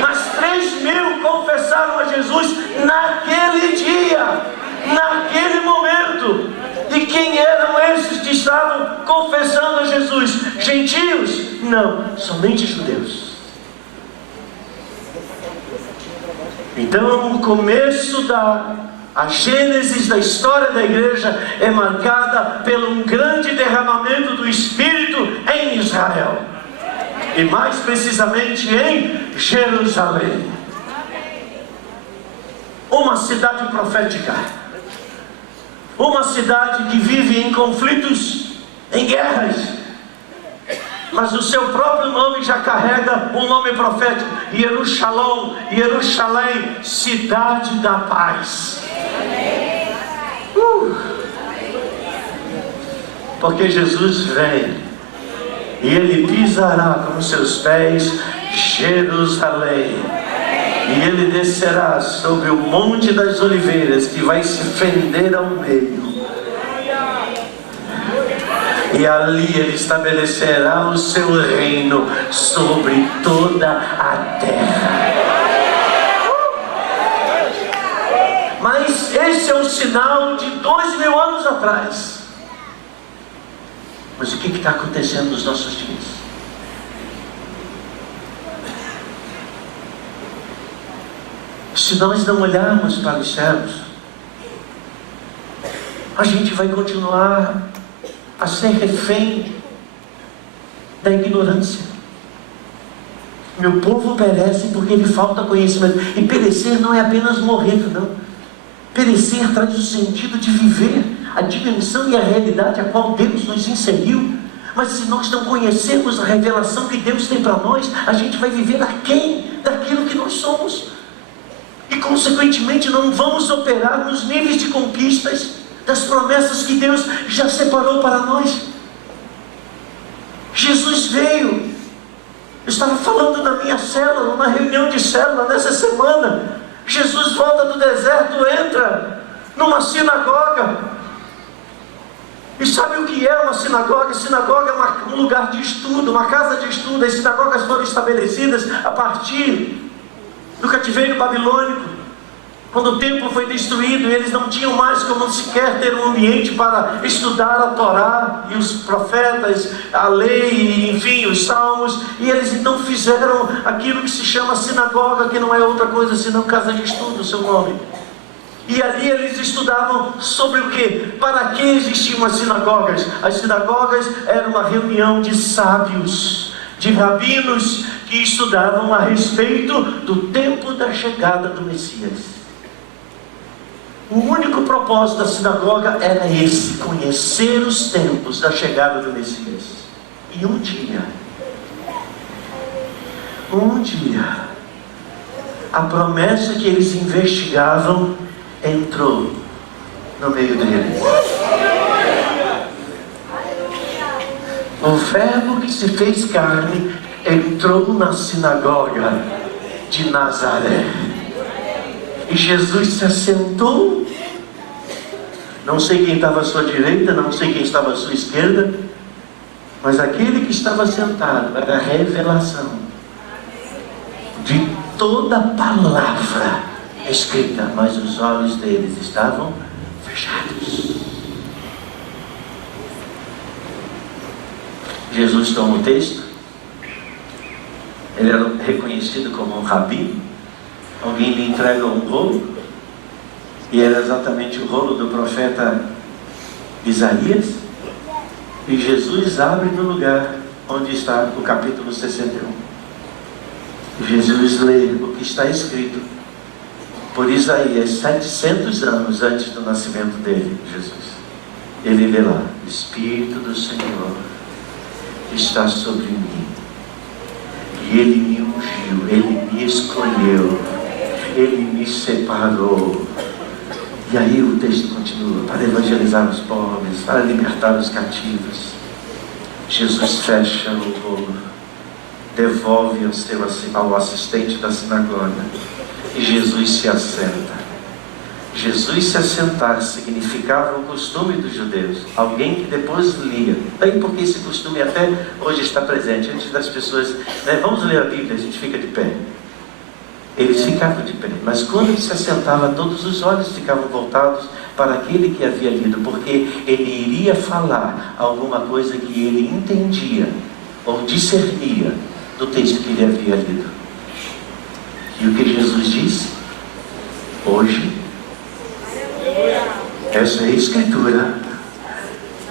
Mas 3.000 confessaram a Jesus naquele dia, naquele momento. E quem eram esses que estavam confessando a Jesus? Gentios? Não, somente judeus. Então o começo a gênesis da história da igreja é marcada por um grande derramamento do Espírito em Israel. E mais precisamente em Jerusalém. Uma cidade profética. Uma cidade que vive em conflitos, em guerras. Mas o seu próprio nome já carrega um nome profético: Jerusalém, cidade da paz. Porque Jesus vem e Ele pisará com seus pés Jerusalém. E Ele descerá sobre o Monte das Oliveiras, que vai se fender ao meio. E ali Ele estabelecerá o seu reino sobre toda a terra. Mas esse é um sinal de 2.000 anos atrás. Mas o que está acontecendo nos nossos dias? Se nós não olharmos para os céus, a gente vai continuar a ser refém da ignorância. Meu povo perece porque lhe falta conhecimento. E perecer não é apenas morrer, não. Perecer traz o sentido de viver a dimensão e a realidade a qual Deus nos inseriu. Mas se nós não conhecermos a revelação que Deus tem para nós, a gente vai viver aquém daquilo que nós somos. E consequentemente não vamos operar nos níveis de conquistas das promessas que Deus já separou para nós. Jesus veio. Eu estava falando na minha célula, numa reunião de célula nessa semana. Jesus volta do deserto, entra numa sinagoga. E sabe o que é uma sinagoga? Sinagoga é um lugar de estudo, uma casa de estudo. As sinagogas foram estabelecidas a partir do cativeiro babilônico. Quando o templo foi destruído, eles não tinham mais como sequer ter um ambiente para estudar a Torá e os profetas, a lei, enfim, os salmos. E eles então fizeram aquilo que se chama sinagoga, que não é outra coisa senão casa de estudo, o seu nome. E ali eles estudavam sobre o quê? Para que existiam as sinagogas? As sinagogas eram uma reunião de sábios, de rabinos, que estudavam a respeito do tempo da chegada do Messias. O único propósito da sinagoga era esse: conhecer os tempos da chegada do Messias. E um dia, a promessa que eles investigavam entrou no meio deles. O Verbo que se fez carne entrou na sinagoga de Nazaré. E Jesus se assentou. Não sei quem estava à sua direita, não sei quem estava à sua esquerda, mas aquele que estava sentado era a revelação de toda palavra escrita, mas os olhos deles estavam fechados. Jesus toma o texto. Ele era reconhecido como um rabi. Alguém lhe entrega um rolo, e era exatamente o rolo do profeta Isaías, e Jesus abre no lugar onde está o capítulo 61. Jesus lê o que está escrito por Isaías 700 anos antes do nascimento dele, Jesus. Ele lê lá: o Espírito do Senhor está sobre mim, e Ele me ungiu, Ele me escolheu, Ele me separou. E aí o texto continua: para evangelizar os pobres, para libertar os cativos. Jesus fecha o rolo, devolve ao assistente da sinagoga, e Jesus se assenta. Jesus se assentar significava o costume dos judeus, alguém que depois lia. Daí porque esse costume até hoje está presente. Antes das pessoas, vamos ler a Bíblia, a gente fica de pé. Eles ficavam de pé, mas quando ele se assentava, todos os olhos ficavam voltados para aquele que havia lido, porque ele iria falar alguma coisa que ele entendia ou discernia do texto que ele havia lido. E o que Jesus disse? Hoje, essa escritura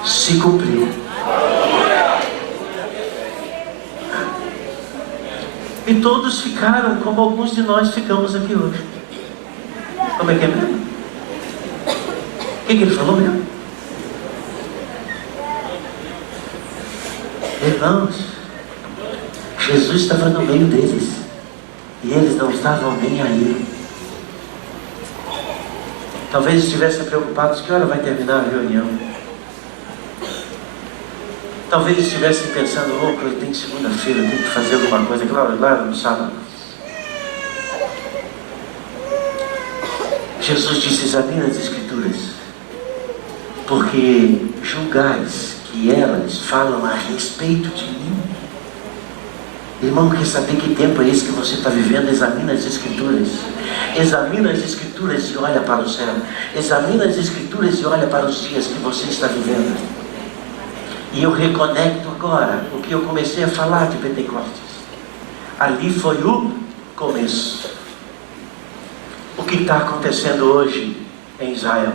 se cumpriu. E todos ficaram como alguns de nós ficamos aqui hoje. Como é que é mesmo? O que ele falou mesmo? Irmãos, Jesus estava no meio deles, e eles não estavam nem aí. Talvez estivessem preocupados: que hora vai terminar a reunião? Talvez estivessem pensando: eu tenho segunda-feira, eu tenho que fazer alguma coisa, claro, no sábado. Jesus disse: examina as Escrituras, porque julgais que elas falam a respeito de mim. Irmão, quer saber que tempo é esse que você está vivendo? Examina as Escrituras. Examina as Escrituras e olha para o céu. Examina as Escrituras e olha para os dias que você está vivendo. E eu reconecto agora o que eu comecei a falar de Pentecostes. Ali foi o começo. O que está acontecendo hoje em Israel?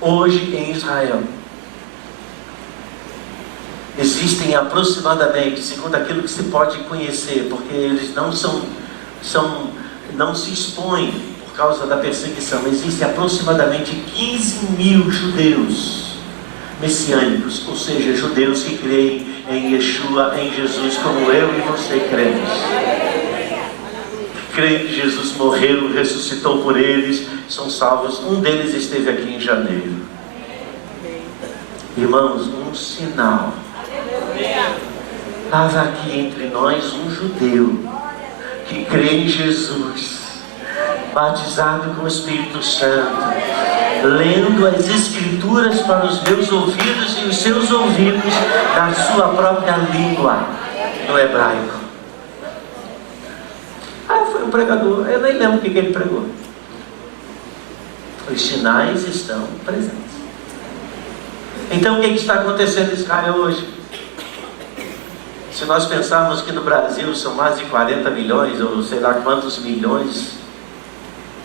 Hoje em Israel existem aproximadamente, segundo aquilo que se pode conhecer, porque eles não se expõem por causa da perseguição, existem aproximadamente 15 mil judeus messiânicos, ou seja, judeus que creem em Yeshua, em Jesus, como eu e você cremos. Creem que Jesus morreu, ressuscitou por eles, são salvos. Um deles esteve aqui em janeiro. Irmãos, um sinal. Estava aqui entre nós um judeu que crê em Jesus, batizado com o Espírito Santo, lendo as Escrituras para os meus ouvidos e os seus ouvidos na sua própria língua, no hebraico. Foi um pregador, eu nem lembro o que ele pregou. Os sinais estão presentes. Então o que está acontecendo em Israel hoje? Se nós pensarmos que no Brasil são mais de 40 milhões, ou sei lá quantos milhões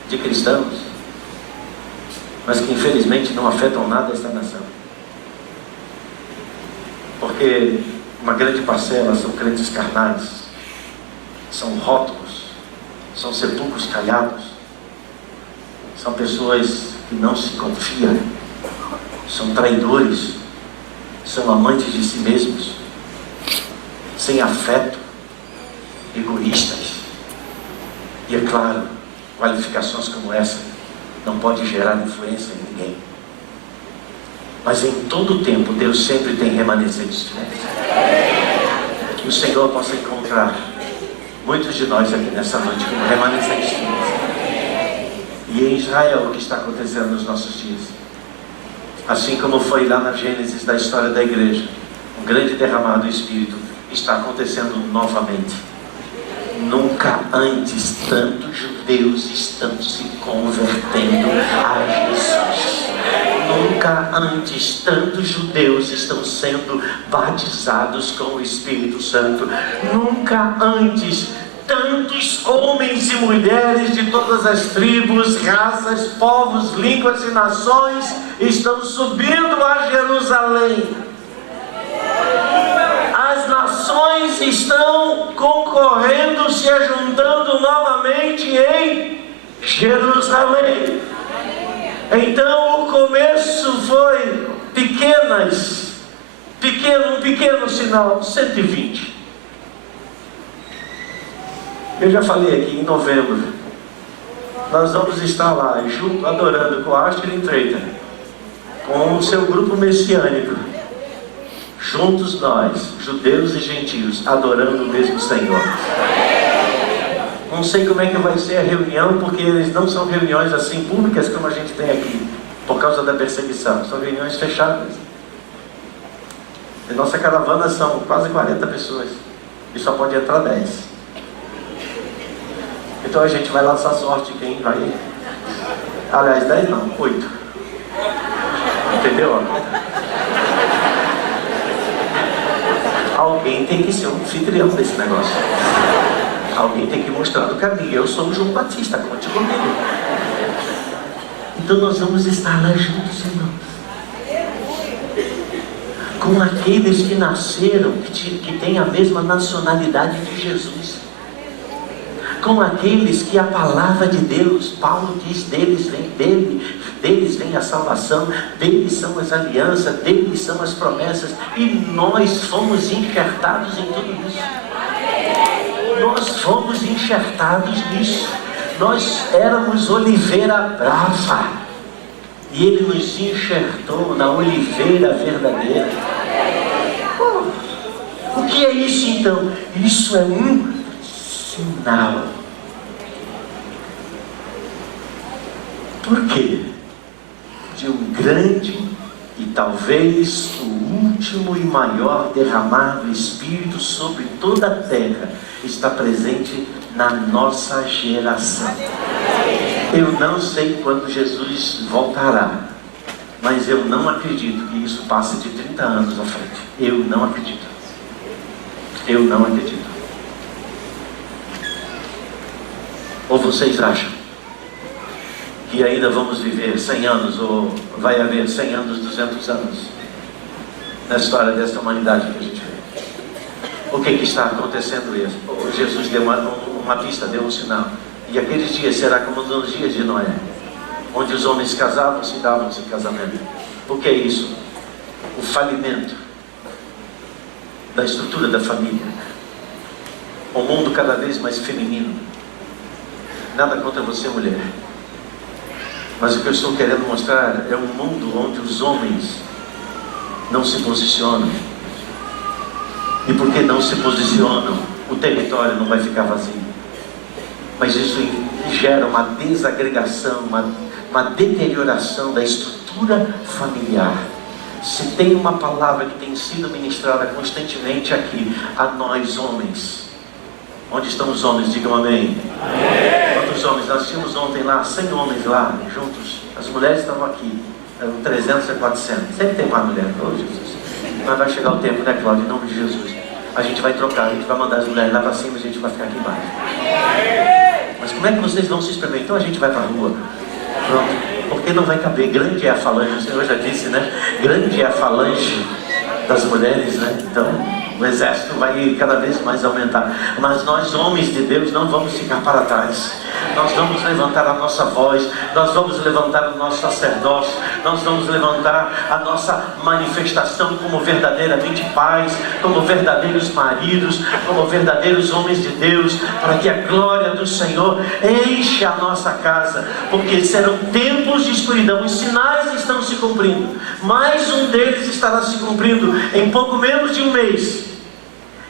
de cristãos, mas que infelizmente não afetam nada esta nação, porque uma grande parcela são crentes carnais, são rótulos, são sepulcros calhados, são pessoas que não se confiam, são traidores, são amantes de si mesmos, sem afeto, egoístas. E é claro, qualificações como essa não pode gerar influência em ninguém. Mas em todo o tempo, Deus sempre tem remanescentes fiéis. Que o Senhor possa encontrar muitos de nós aqui nessa noite como remanescentes fiéis. E em Israel, o que está acontecendo nos nossos dias? Assim como foi lá na Gênesis da história da igreja, um grande derramar do Espírito está acontecendo novamente. Nunca antes tantos judeus estão se convertendo a Jesus. Nunca antes tantos judeus estão sendo batizados com o Espírito Santo. Nunca antes tantos homens e mulheres de todas as tribos, raças, povos, línguas e nações estão subindo a Jerusalém. estão concorrendo, se ajuntando novamente em Jerusalém. Então o começo foi um pequeno sinal, 120. Eu já falei aqui, em novembro, nós vamos estar lá, junto, adorando com a Ashton Trader, com o seu grupo messiânico, juntos nós, judeus e gentios, adorando o mesmo Senhor. Não sei como é que vai ser a reunião, porque eles não são reuniões assim públicas como a gente tem aqui, por causa da perseguição, são reuniões fechadas. E nossa caravana são quase 40 pessoas, e só pode entrar 10. Então a gente vai lançar sorte quem vai. Aliás, 10 não, 8. Entendeu? Alguém tem que ser um anfitrião desse negócio. Alguém tem que mostrar o caminho. Eu sou o João Batista, conte comigo. Então nós vamos estar lá juntos, irmãos, com aqueles que nasceram, que têm a mesma nacionalidade de Jesus, com aqueles que a palavra de Deus, Paulo diz, deles vem a salvação, deles são as alianças, deles são as promessas, e nós fomos enxertados em tudo isso. Nós fomos enxertados nisso. Nós éramos oliveira brava, e Ele nos enxertou na oliveira verdadeira. O que é isso então? Isso é um sinal. Por quê? De um grande e talvez o último e maior derramar do Espírito sobre toda a terra está presente na nossa geração. Eu não sei quando Jesus voltará, mas eu não acredito que isso passe de 30 anos à frente. Eu não acredito. Eu não acredito. Ou vocês acham que ainda vamos viver 100 anos, ou vai haver 100 anos, 200 anos na história desta humanidade que a gente vê? O que está acontecendo isso? Jesus deu uma pista, deu um sinal. E aqueles dias será como nos dias de Noé, onde os homens casavam-se e davam-se em casamento. O que é isso? O falimento da estrutura da família. O mundo cada vez mais feminino. Nada contra você, mulher. Mas o que eu estou querendo mostrar é um mundo onde os homens não se posicionam. E porque não se posicionam, o território não vai ficar vazio. Mas isso gera uma desagregação, uma deterioração da estrutura familiar. Se tem uma palavra que tem sido ministrada constantemente aqui, a nós homens. Onde estão os homens? Digam amém. Amém. Quantos homens? Nós tínhamos ontem lá 100 homens lá, juntos. As mulheres estavam aqui. Eram 300 a 400. Sempre tem mais mulher. Oh, Jesus. Mas vai chegar o tempo, né, Cláudio? Em nome de Jesus. A gente vai trocar. A gente vai mandar as mulheres lá para cima e a gente vai ficar aqui embaixo. Mas como é que vocês vão se experimentar? Então a gente vai para a rua. Pronto. Porque não vai caber. Grande é a falange. O Senhor já disse, né? Grande é a falange das mulheres, né? Então o exército vai cada vez mais aumentar. Mas nós, homens de Deus, não vamos ficar para trás. Nós vamos levantar a nossa voz. Nós vamos levantar o nosso sacerdócio. Nós vamos levantar a nossa manifestação como verdadeiramente pais, como verdadeiros maridos, como verdadeiros homens de Deus, para que a glória do Senhor enche a nossa casa. Porque serão tempos de escuridão. Os sinais estão se cumprindo. Mais um deles estará se cumprindo em pouco menos de um mês.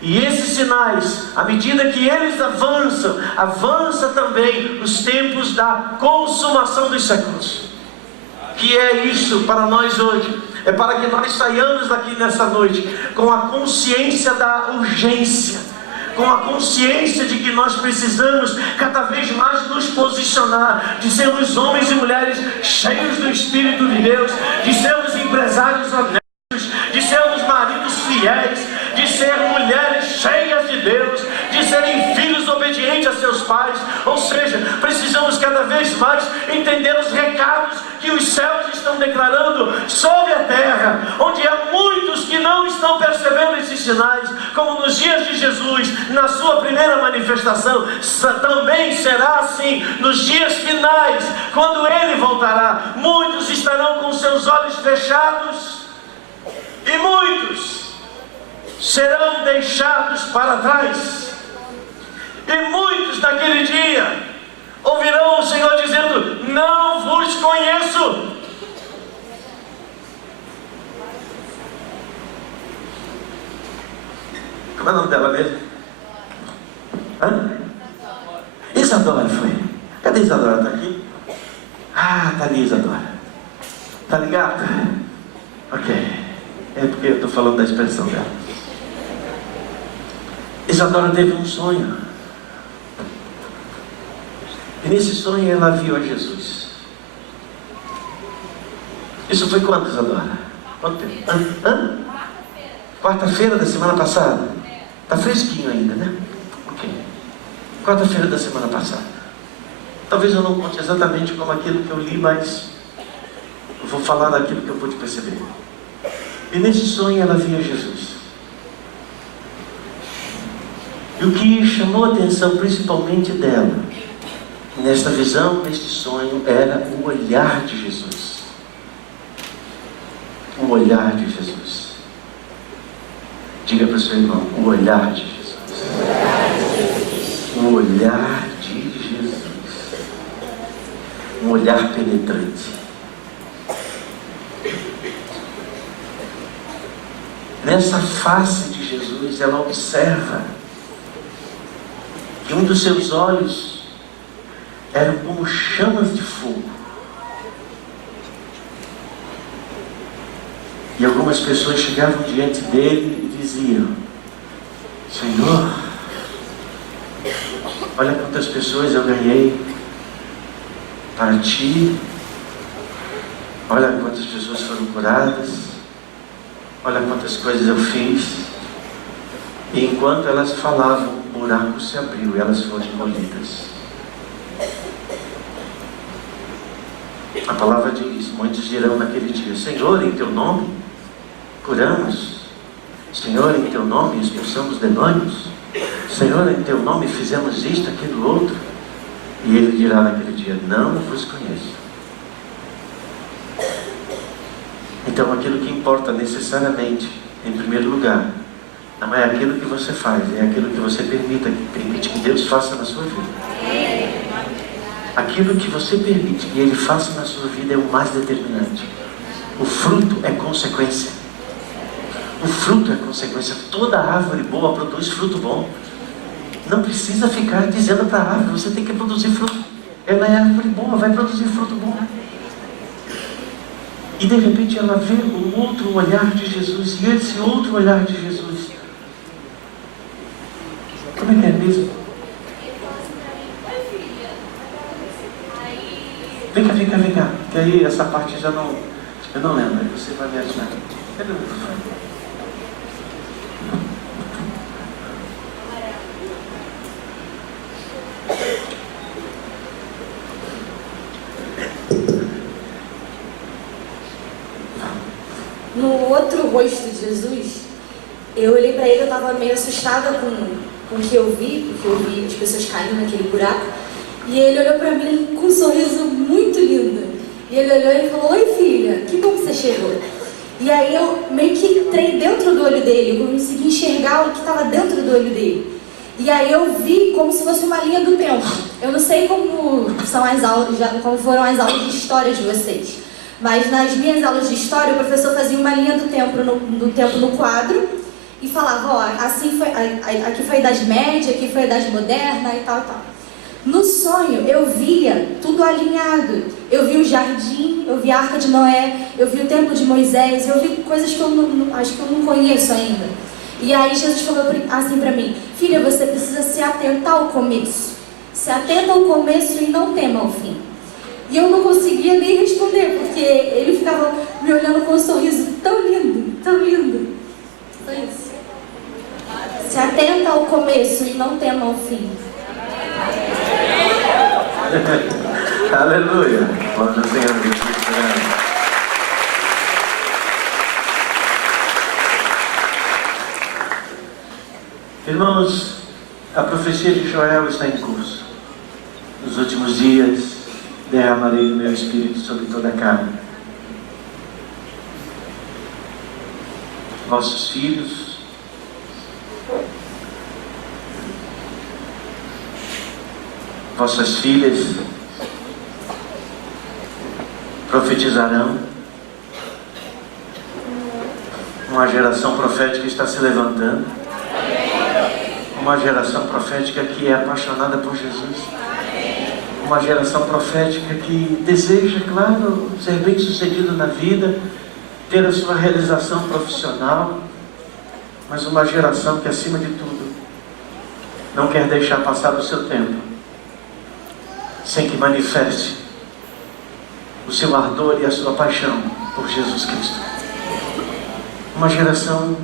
E esses sinais, à medida que eles avançam, avança também os tempos da consumação dos séculos. Que é isso para nós hoje? É para que nós saiamos daqui nessa noite com a consciência da urgência, com a consciência de que nós precisamos cada vez mais nos posicionar, de sermos homens e mulheres cheios do Espírito de Deus, de sermos empresários honestos, de sermos maridos fiéis, de ser mulheres cheias de Deus, de serem filhos obedientes a seus pais. Ou seja, precisamos cada vez mais entender os recados que os céus estão declarando sobre a terra, onde há muitos que não estão percebendo esses sinais, como nos dias de Jesus, na sua primeira manifestação, também será assim nos dias finais, quando Ele voltará. Muitos estarão com seus olhos fechados e muitos serão deixados para trás. E muitos naquele dia ouvirão o Senhor dizendo: não vos conheço. Como é o nome dela mesmo? Isadora foi. Cadê Isadora? Está aqui? Está ali Isadora. Está ligado? Ok. É porque eu estou falando da expressão dela. Isadora teve um sonho. E nesse sonho ela viu a Jesus. Isso foi quando, Isadora? Quanto tempo? Quarta-feira da semana passada? Está fresquinho ainda, né? Ok. Quarta-feira da semana passada. Talvez eu não conte exatamente como aquilo que eu li, mas eu vou falar daquilo que eu pude perceber. E nesse sonho ela via Jesus. E o que chamou a atenção principalmente dela, nesta visão, neste sonho, era o olhar de Jesus. O olhar de Jesus. Diga para o seu irmão: o olhar de Jesus. O olhar de Jesus. Um olhar penetrante. Nessa face de Jesus, ela observa que um dos seus olhos eram como chamas de fogo. E algumas pessoas chegavam diante dele e diziam: Senhor, olha quantas pessoas eu ganhei para ti, olha quantas pessoas foram curadas, olha quantas coisas eu fiz. E enquanto elas falavam, o buraco se abriu e elas foram engolidas. A palavra diz: muitos dirão naquele dia: Senhor, em teu nome curamos. Senhor, em teu nome expulsamos demônios. Senhor, em teu nome fizemos isto, aquilo, outro. E ele dirá naquele dia: não vos conheço. Então aquilo que importa necessariamente, em primeiro lugar, não é aquilo que você faz, é aquilo que você permite que Deus faça na sua vida. Aquilo que você permite que Ele faça na sua vida é o mais determinante. O fruto é consequência. O fruto é consequência. Toda árvore boa produz fruto bom. Não precisa ficar dizendo para a árvore: você tem que produzir fruto. Ela é árvore boa, vai produzir fruto bom. E de repente ela vê um outro olhar de Jesus. E esse outro olhar de Jesus, como é que é mesmo? Vem cá, que aí essa parte eu não lembro, aí você vai me ajudar. Cadê o microfone? No outro rosto de Jesus, eu olhei para ele, eu estava meio assustada com o que eu vi, porque eu vi as pessoas caindo naquele buraco. E ele olhou para mim com um sorriso muito lindo. E ele olhou e falou: oi filha, que bom que você chegou. E aí eu meio que entrei dentro do olho dele, eu consegui enxergar o que estava dentro do olho dele. E aí eu vi como se fosse uma linha do tempo. Eu não sei como são as aulas, como foram as aulas de história de vocês, mas nas minhas aulas de história o professor fazia uma linha do tempo no quadro e falava: ó, assim foi, aqui foi a Idade Média, aqui foi a Idade Moderna e tal e tal. No sonho eu via tudo alinhado. Eu vi o jardim, eu vi a Arca de Noé, eu vi o Templo de Moisés, eu vi coisas que eu acho que eu não conheço ainda. E aí Jesus falou assim para mim: filha, você precisa se atentar ao começo. Se atenta ao começo e não tema ao fim. E eu não conseguia nem responder, porque ele ficava me olhando com um sorriso tão lindo, tão lindo. Foi isso. Se atenta ao começo e não tema ao fim. Aleluia. Glória ao Senhor. Irmãos, a profecia de Joel está em curso. Nos últimos dias derramarei o meu espírito sobre toda a carne. Vossos filhos, vossas filhas profetizarão. Uma geração profética está se levantando. Uma geração profética que é apaixonada por Jesus. Uma geração profética que deseja, claro, ser bem sucedido na vida, ter a sua realização profissional, mas uma geração que, acima de tudo, não quer deixar passar o seu tempo sem que manifeste o seu ardor e a sua paixão por Jesus Cristo. Uma geração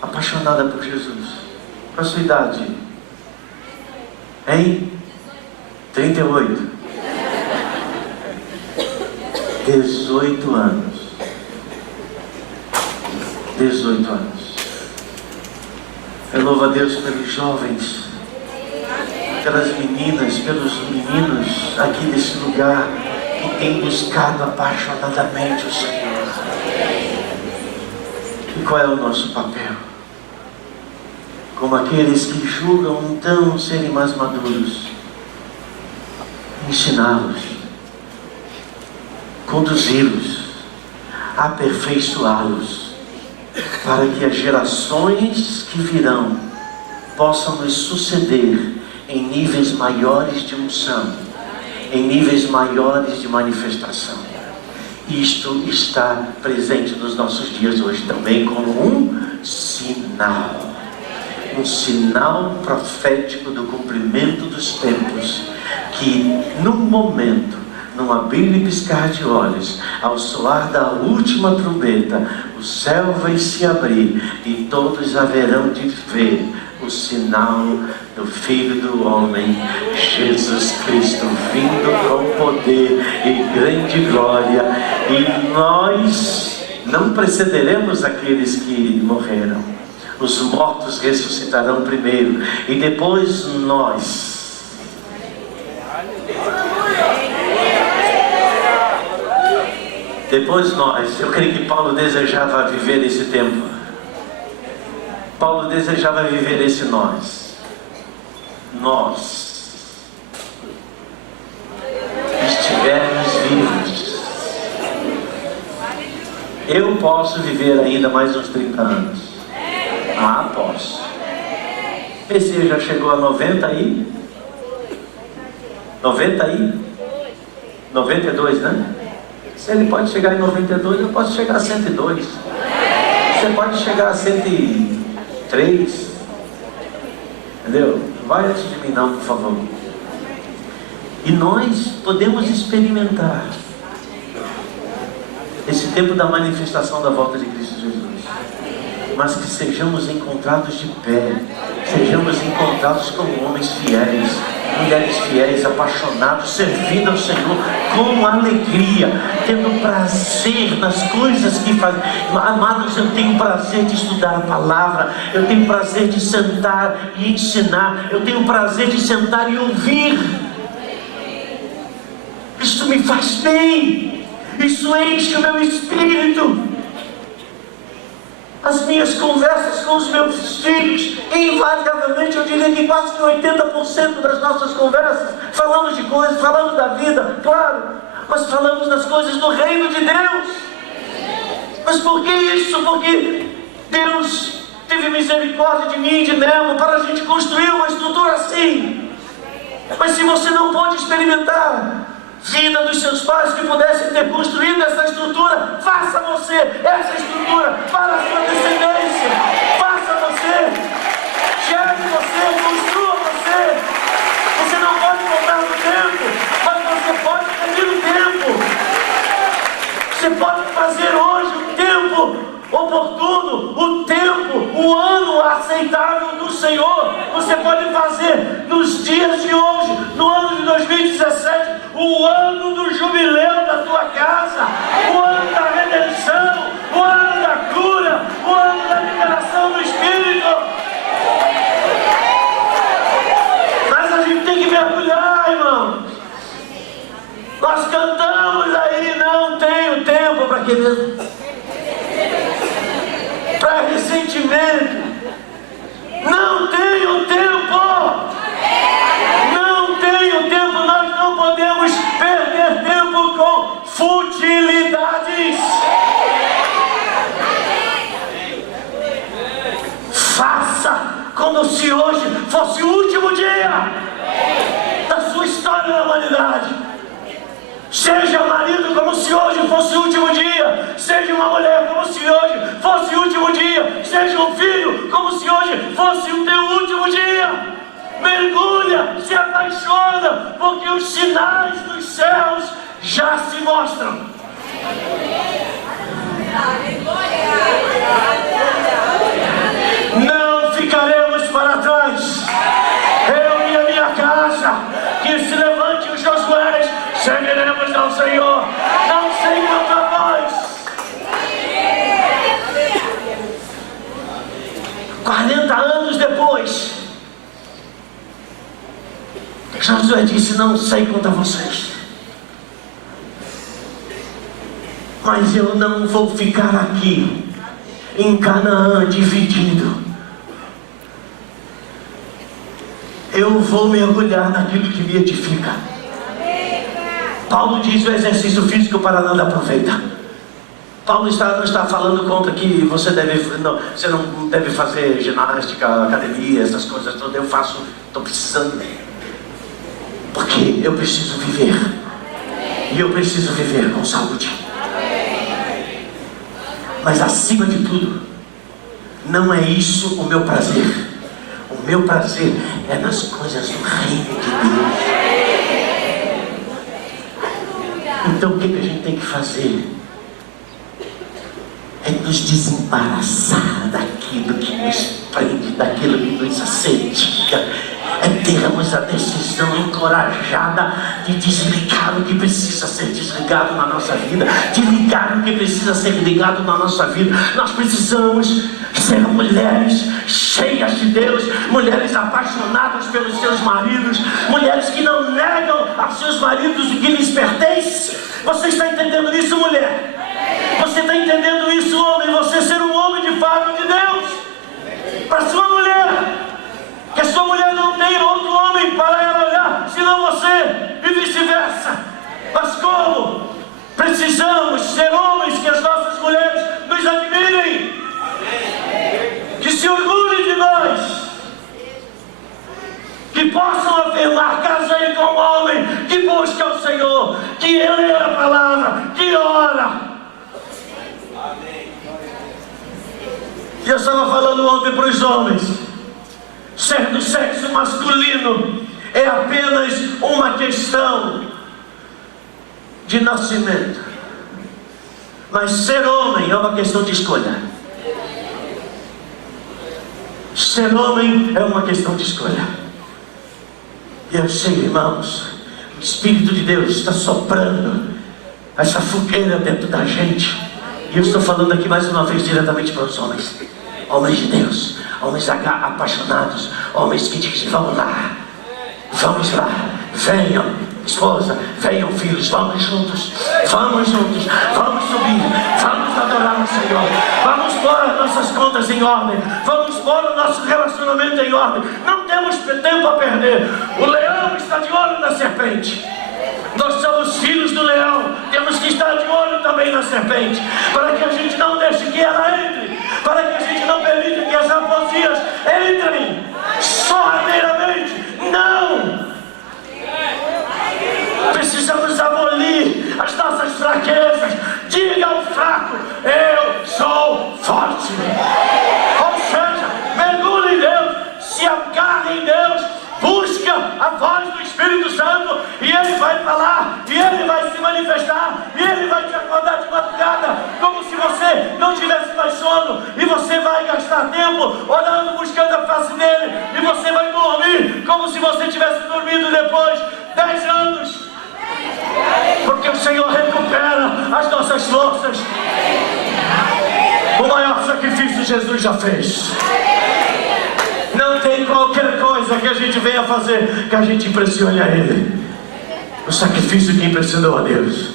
apaixonada por Jesus. Qual a sua idade? Hein? 38. 18 anos. 18 anos. Eu louvo a Deus pelos jovens, pelas meninas, pelos meninos aqui desse lugar que têm buscado apaixonadamente o Senhor. E qual é o nosso papel? Como aqueles que julgam então serem mais maduros, ensiná-los, conduzi-los, aperfeiçoá-los, para que as gerações que virão possam nos suceder em níveis maiores de unção, em níveis maiores de manifestação. Isto está presente nos nossos dias hoje também como um sinal profético do cumprimento dos tempos, que num momento, num abrir e piscar de olhos, ao soar da última trombeta, o céu vai se abrir e todos haverão de ver o sinal do Filho do Homem, Jesus Cristo, vindo com poder e grande glória, e nós não precederemos aqueles que morreram. Os mortos ressuscitarão primeiro, e depois nós. Depois nós. Eu creio que Paulo desejava viver esse tempo. Paulo desejava viver esse nós. Nós estivermos vivos. Eu posso viver ainda mais uns 30 anos. Ah, posso. PC já chegou a 90 aí? 90 aí? 92, né? Se ele pode chegar em 92, eu posso chegar a 102. Você pode chegar a 103. Entendeu? Vai antes de mim não, por favor. E nós podemos experimentar esse tempo da manifestação da volta de Cristo Jesus. Mas que sejamos encontrados de pé, sejamos encontrados como homens fiéis, mulheres fiéis, apaixonados, servindo ao Senhor com alegria, tendo prazer nas coisas que fazem. Amados, eu tenho prazer de estudar a palavra, eu tenho prazer de sentar e ensinar, eu tenho prazer de sentar e ouvir. Isso me faz bem, isso enche o meu espírito. As minhas conversas com os meus filhos, invariavelmente, eu diria que quase que 80% das nossas conversas, falamos de coisas, falamos da vida, claro, mas falamos das coisas do reino de Deus. Mas por que isso? Porque Deus teve misericórdia de mim e de Nemo para a gente construir uma estrutura assim. Mas se você não pode experimentar vida dos seus pais que pudessem ter construído essa estrutura, faça você essa estrutura para a sua descendência. Faça você, gere você, construa você. Você não pode voltar no tempo, mas você pode pedir o tempo. Você pode fazer hoje o tempo oportuno, o tempo, o ano aceitável do Senhor. Você pode fazer nos dias de hoje, no ano de 2017, o ano do jubileu da tua casa, o ano da redenção, o ano da cura, o ano da liberação do Espírito. ressentimento. Não tenho tempo. Não tenho tempo. Nós não podemos perder tempo com futilidades. Faça como se hoje fosse o último dia da sua história na humanidade. Seja marido como se hoje fosse o último dia. Seja uma mulher como se hoje fosse o último dia. Seja um filho como se hoje fosse o teu último dia. Mergulha, se apaixona, porque os sinais dos céus já se mostram. Não ficaremos para trás. Eu e a minha casa, que se levante os Josués, seguiremos ao Senhor, não sem outra voz. 40 anos depois, Josué disse: não sei contra vocês, mas eu não vou ficar aqui em Canaã dividido. Eu vou mergulhar naquilo que me edifica. Paulo diz: o exercício físico para nada aproveita. Paulo não está falando contra que você não deve fazer ginástica, academia, essas coisas todas. Eu faço, estou precisando, porque eu preciso viver. E eu preciso viver com saúde. Mas acima de tudo, não é isso o meu prazer. O meu prazer é nas coisas do reino de Deus. Então o que a gente tem que fazer? É nos desembaraçar daquilo que nos prende, daquilo que nos assedia. É termos a decisão encorajada de desligar o que precisa ser desligado na nossa vida, de ligar o que precisa ser ligado na nossa vida. Nós precisamos ser mulheres cheias de Deus, mulheres apaixonadas pelos seus maridos, mulheres que não negam aos seus maridos o que lhes pertence. Você está entendendo isso, mulher? Você está entendendo isso, homem? Você ser um homem de fato de Deus para sua mulher. Que a sua mulher não tenha outro homem para ela olhar, senão você, e vice-versa. Mas como? Precisamos ser homens que as nossas mulheres nos admirem, que se orgulhem de nós, que possam afirmar: casei com um homem que busca o Senhor, que lê a palavra, que ora. E eu estava falando ontem para os homens: ser do sexo masculino é apenas uma questão de nascimento, mas ser homem é uma questão de escolha. Ser homem é uma questão de escolha. E eu sei, irmãos, o Espírito de Deus está soprando essa fogueira dentro da gente. E eu estou falando aqui mais uma vez diretamente para os homens. Homens de Deus, homens apaixonados, homens que dizem: vamos lá, venham, esposa, venham, filhos, vamos juntos, vamos subir, vamos adorar o Senhor, vamos pôr as nossas contas em ordem, vamos pôr o nosso relacionamento em ordem. Não temos tempo a perder. O leão está de olho na serpente. Nós somos filhos do leão, temos que estar de olho também na serpente, para que a gente não deixe que ela entre, para que a gente não permita que as raposias entrem sorrateiramente. Não! Precisamos abolir as nossas fraquezas. Diga ao fraco: eu sou forte. Ou seja, mergulhe em Deus, se agarre em Deus, busca a voz do Espírito Santo, e Ele vai falar, e Ele vai se manifestar, e Ele vai te acordar de madrugada, como se você não tivesse mais sono, e você vai gastar tempo orando, buscando a face dEle, e você vai dormir como se você tivesse dormido depois 10 anos, porque o Senhor recupera as nossas forças. O maior sacrifício Jesus já fez. Não tem qualquer coisa que a gente venha fazer que a gente impressione a Ele. O sacrifício que impressionou a Deus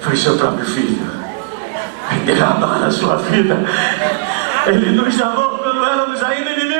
foi seu próprio Filho, em derramar a sua vida. Ele nos chamou quando éramos ainda inimigos.